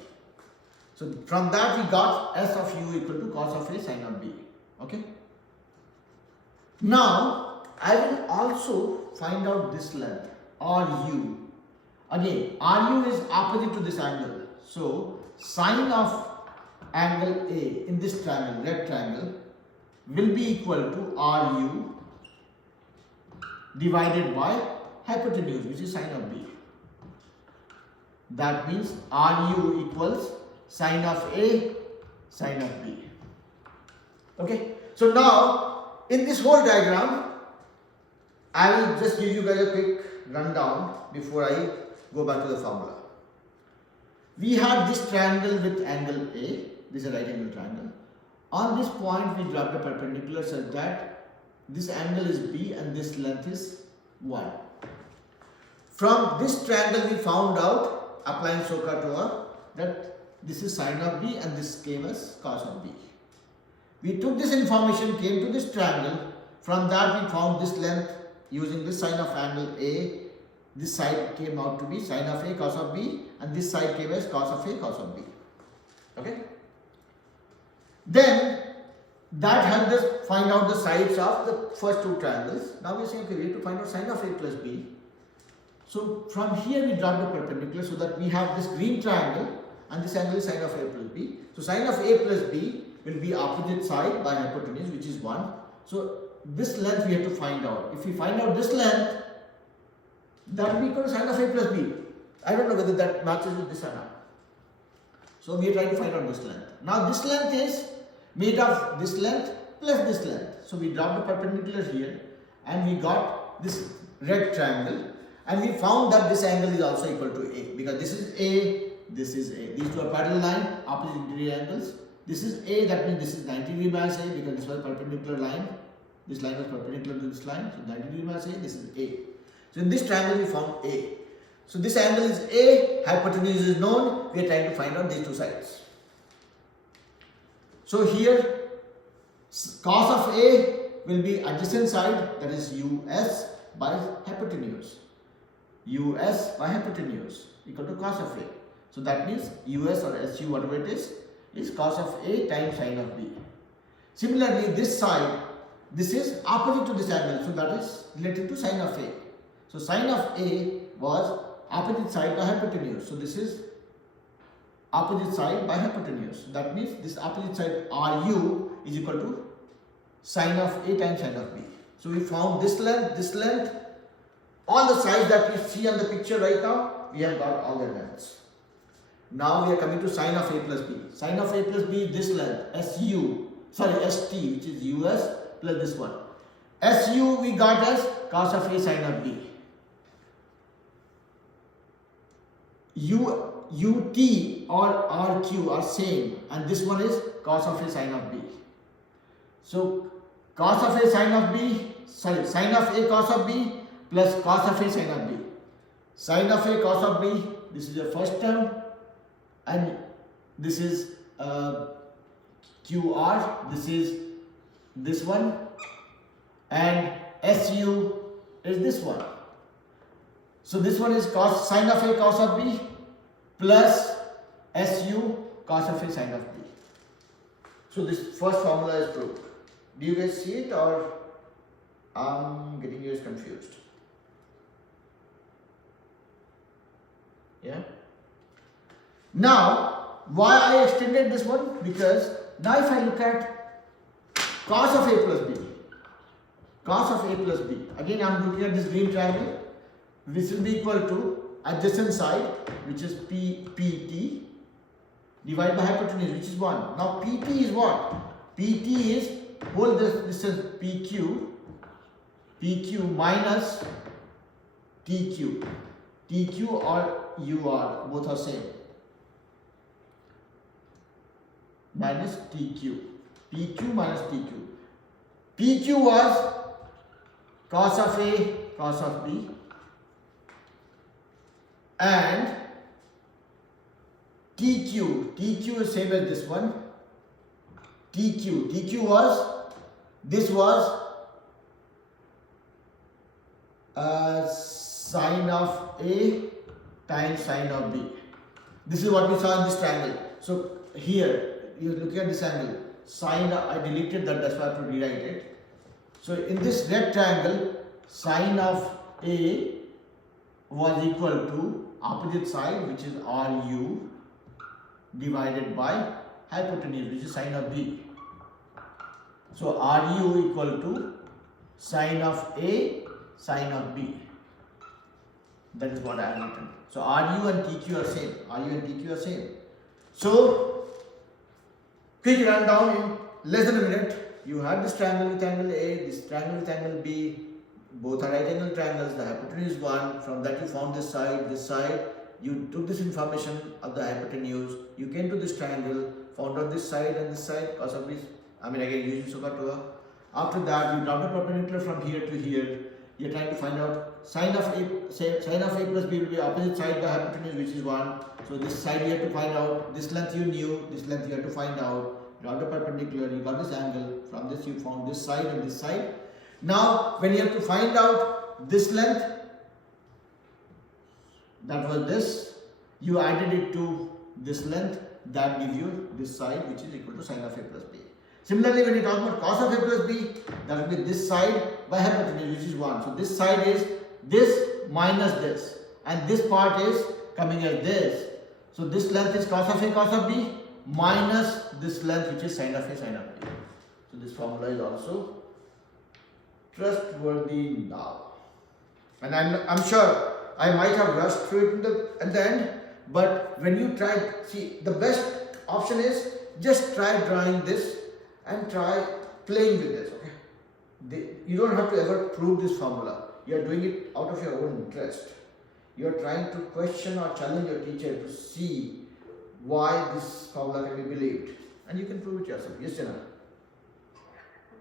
So from that we got S of U equal to cos of A sine of B. Okay. Now I will also find out this length RU. Again, RU is opposite to this angle. So sine of angle A in this triangle, red triangle, will be equal to RU divided by hypotenuse, which is sine of B. That means RU equals sine of A sine of B. Okay. So now in this whole diagram, I will just give you guys a quick rundown before I go back to the formula. We have this triangle with angle A. This is a right angle triangle. On this point, we dropped a perpendicular such that this angle is B and this length is 1. From this triangle, we found out, applying SOHCAHTOA, that this is sine of B and this came as cos of B. We took this information, came to this triangle. From that, we found this length using this sine of angle A. This side came out to be sine of A cos of B, and this side came as cos of A cos of B. Okay. Then that helped us find out the sides of the first two triangles. Now we are saying, okay, we have to find out sine of A plus B. So from here we drop the perpendicular so that we have this green triangle and this angle is sine of A plus B. So sine of A plus B will be opposite side by hypotenuse, which is 1. So this length we have to find out. If we find out this length, that will be equal to sine of A plus B. I don't know whether that matches with this or not. So we are trying to find out this length. Now this length is made of this length plus this length. So we dropped the perpendicular here and we got this red triangle, and we found that this angle is also equal to A, because this is A, this is A. These two are parallel line, opposite degree angles. This is A, that means this is 90 degree minus A, because this was a perpendicular line. This line was perpendicular to this line, so 90 degree minus A, this is A. So in this triangle we found A. So this angle is A, hypotenuse is known, we are trying to find out these two sides. So here cos of A will be adjacent side, that is US by hypotenuse. US by hypotenuse equal to cos of A. So that means US or SU, whatever it is cos of A times sine of B. Similarly, this side, this is opposite to this angle, so that is related to sine of A. So sine of A was opposite side by hypotenuse. So this is opposite side by hypotenuse. That means this opposite side RU is equal to sine of A times sine of B. So we found this length. All the sides that we see on the picture right now, we have got all their lengths. Now we are coming to sine of A plus B. Sine of A plus B is this length, ST, which is US plus this one. SU we got as cos of A sine of B. UT or RQ are same, and this one is cos of A sine of B. So cos of A sine of B, sine of A cos of B plus cos of A sine of B. Sine of A cos of B, this is the first term, and this is QR, this is this one, and SU is this one. So this one is cos sine of A cos of B plus SU cos of A sine of B. So this first formula is proved. Do you guys see it, or I'm getting you confused? Yeah. Now, why I extended this one? Because now if I look at cos of A plus B, cos of A plus B, again I am looking at this green triangle, this will be equal to adjacent side, which is PT, divided by hypotenuse, which is 1. Now PT is what? PT is whole distance PQ minus TQ. TQ or UR, both are same. Minus TQ. PQ minus TQ. PQ was cos of A, cos of B. And TQ is same as this one. TQ was, this was sine of A times sine of B. This is what we saw in this triangle. So here you look at this angle, sine, I deleted that, that's why I have to rewrite it. So in this rectangle, sine of A was equal to opposite side, which is RU, divided by hypotenuse, which is sine of B. So RU equal to sine of A, sine of B. That is what I have written. So RU and TQ are same. RU and TQ are same. So quick rundown in less than a minute. You have this triangle with angle A, this triangle with angle B. Both are right angle triangles. The hypotenuse is 1. From that you found this side, this side. You took this information of the hypotenuse. You came to this triangle, found out this side and this side, cos of this. Again using Sukatoa. After that, you draw the perpendicular from here to here. You are trying to find out sine of A plus B will be opposite side by hypotenuse, which is 1. So this side you have to find out. This length you knew. This length you have to find out. Draw the perpendicular. You got this angle. From this you found this side and this side. Now, when you have to find out this length, that was this, you added it to this length, that gives you this side, which is equal to sine of A plus B. Similarly, when you talk about cos of A plus B, that will be this side by hypotenuse, which is 1. So this side is this minus this, and this part is coming as this. So this length is cos of A cos of B minus this length, which is sine of A sine of B. So this formula is also trustworthy now. And I'm sure I might have rushed through it at the end, but when you try, see, the best option is just try drawing this and try playing with this. Okay, you don't have to ever prove this formula. You are doing it out of your own interest. You are trying to question or challenge your teacher to see why this formula can be believed, and you can prove it yourself. Yes, Jenna?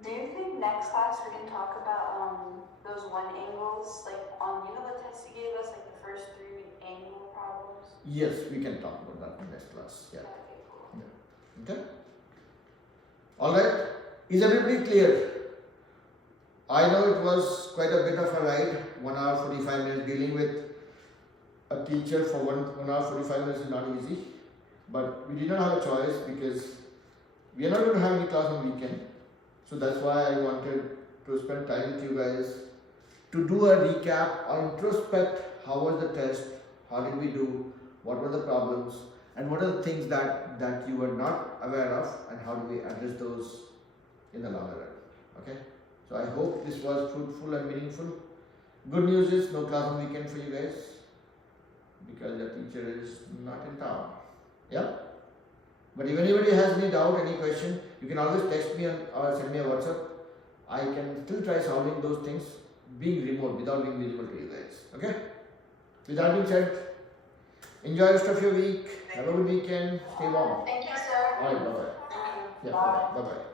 Do you think next class we can talk about those one angles, like on, you know, the test you gave us, like the first 3 angle problems? Yes, we can talk about that in next class. Yeah. Okay, cool. Yeah. Okay. All right. Is everybody clear? I know it was quite a bit of a ride. 1 hour 45 minutes dealing with a teacher for 1 hour 45 minutes is not easy. But we did not have a choice because we are not going to have any class on weekend. So that's why I wanted to spend time with you guys to do a recap or introspect. How was the test? How did we do? What were the problems? And what are the things that you were not aware of, and how do we address those in the longer run? Okay? So I hope this was fruitful and meaningful. Good news is no class on weekend for you guys because the teacher is not in town. Yeah? But if anybody has any doubt, any question, you can always text me or send me a WhatsApp. I can still try solving those things being remote without being visible to you guys. Okay? With that being said, enjoy the rest of your week. Have a good weekend. Stay warm. Thank you, sir. Alright, bye bye. Thank you. Yeah, Bye. bye bye.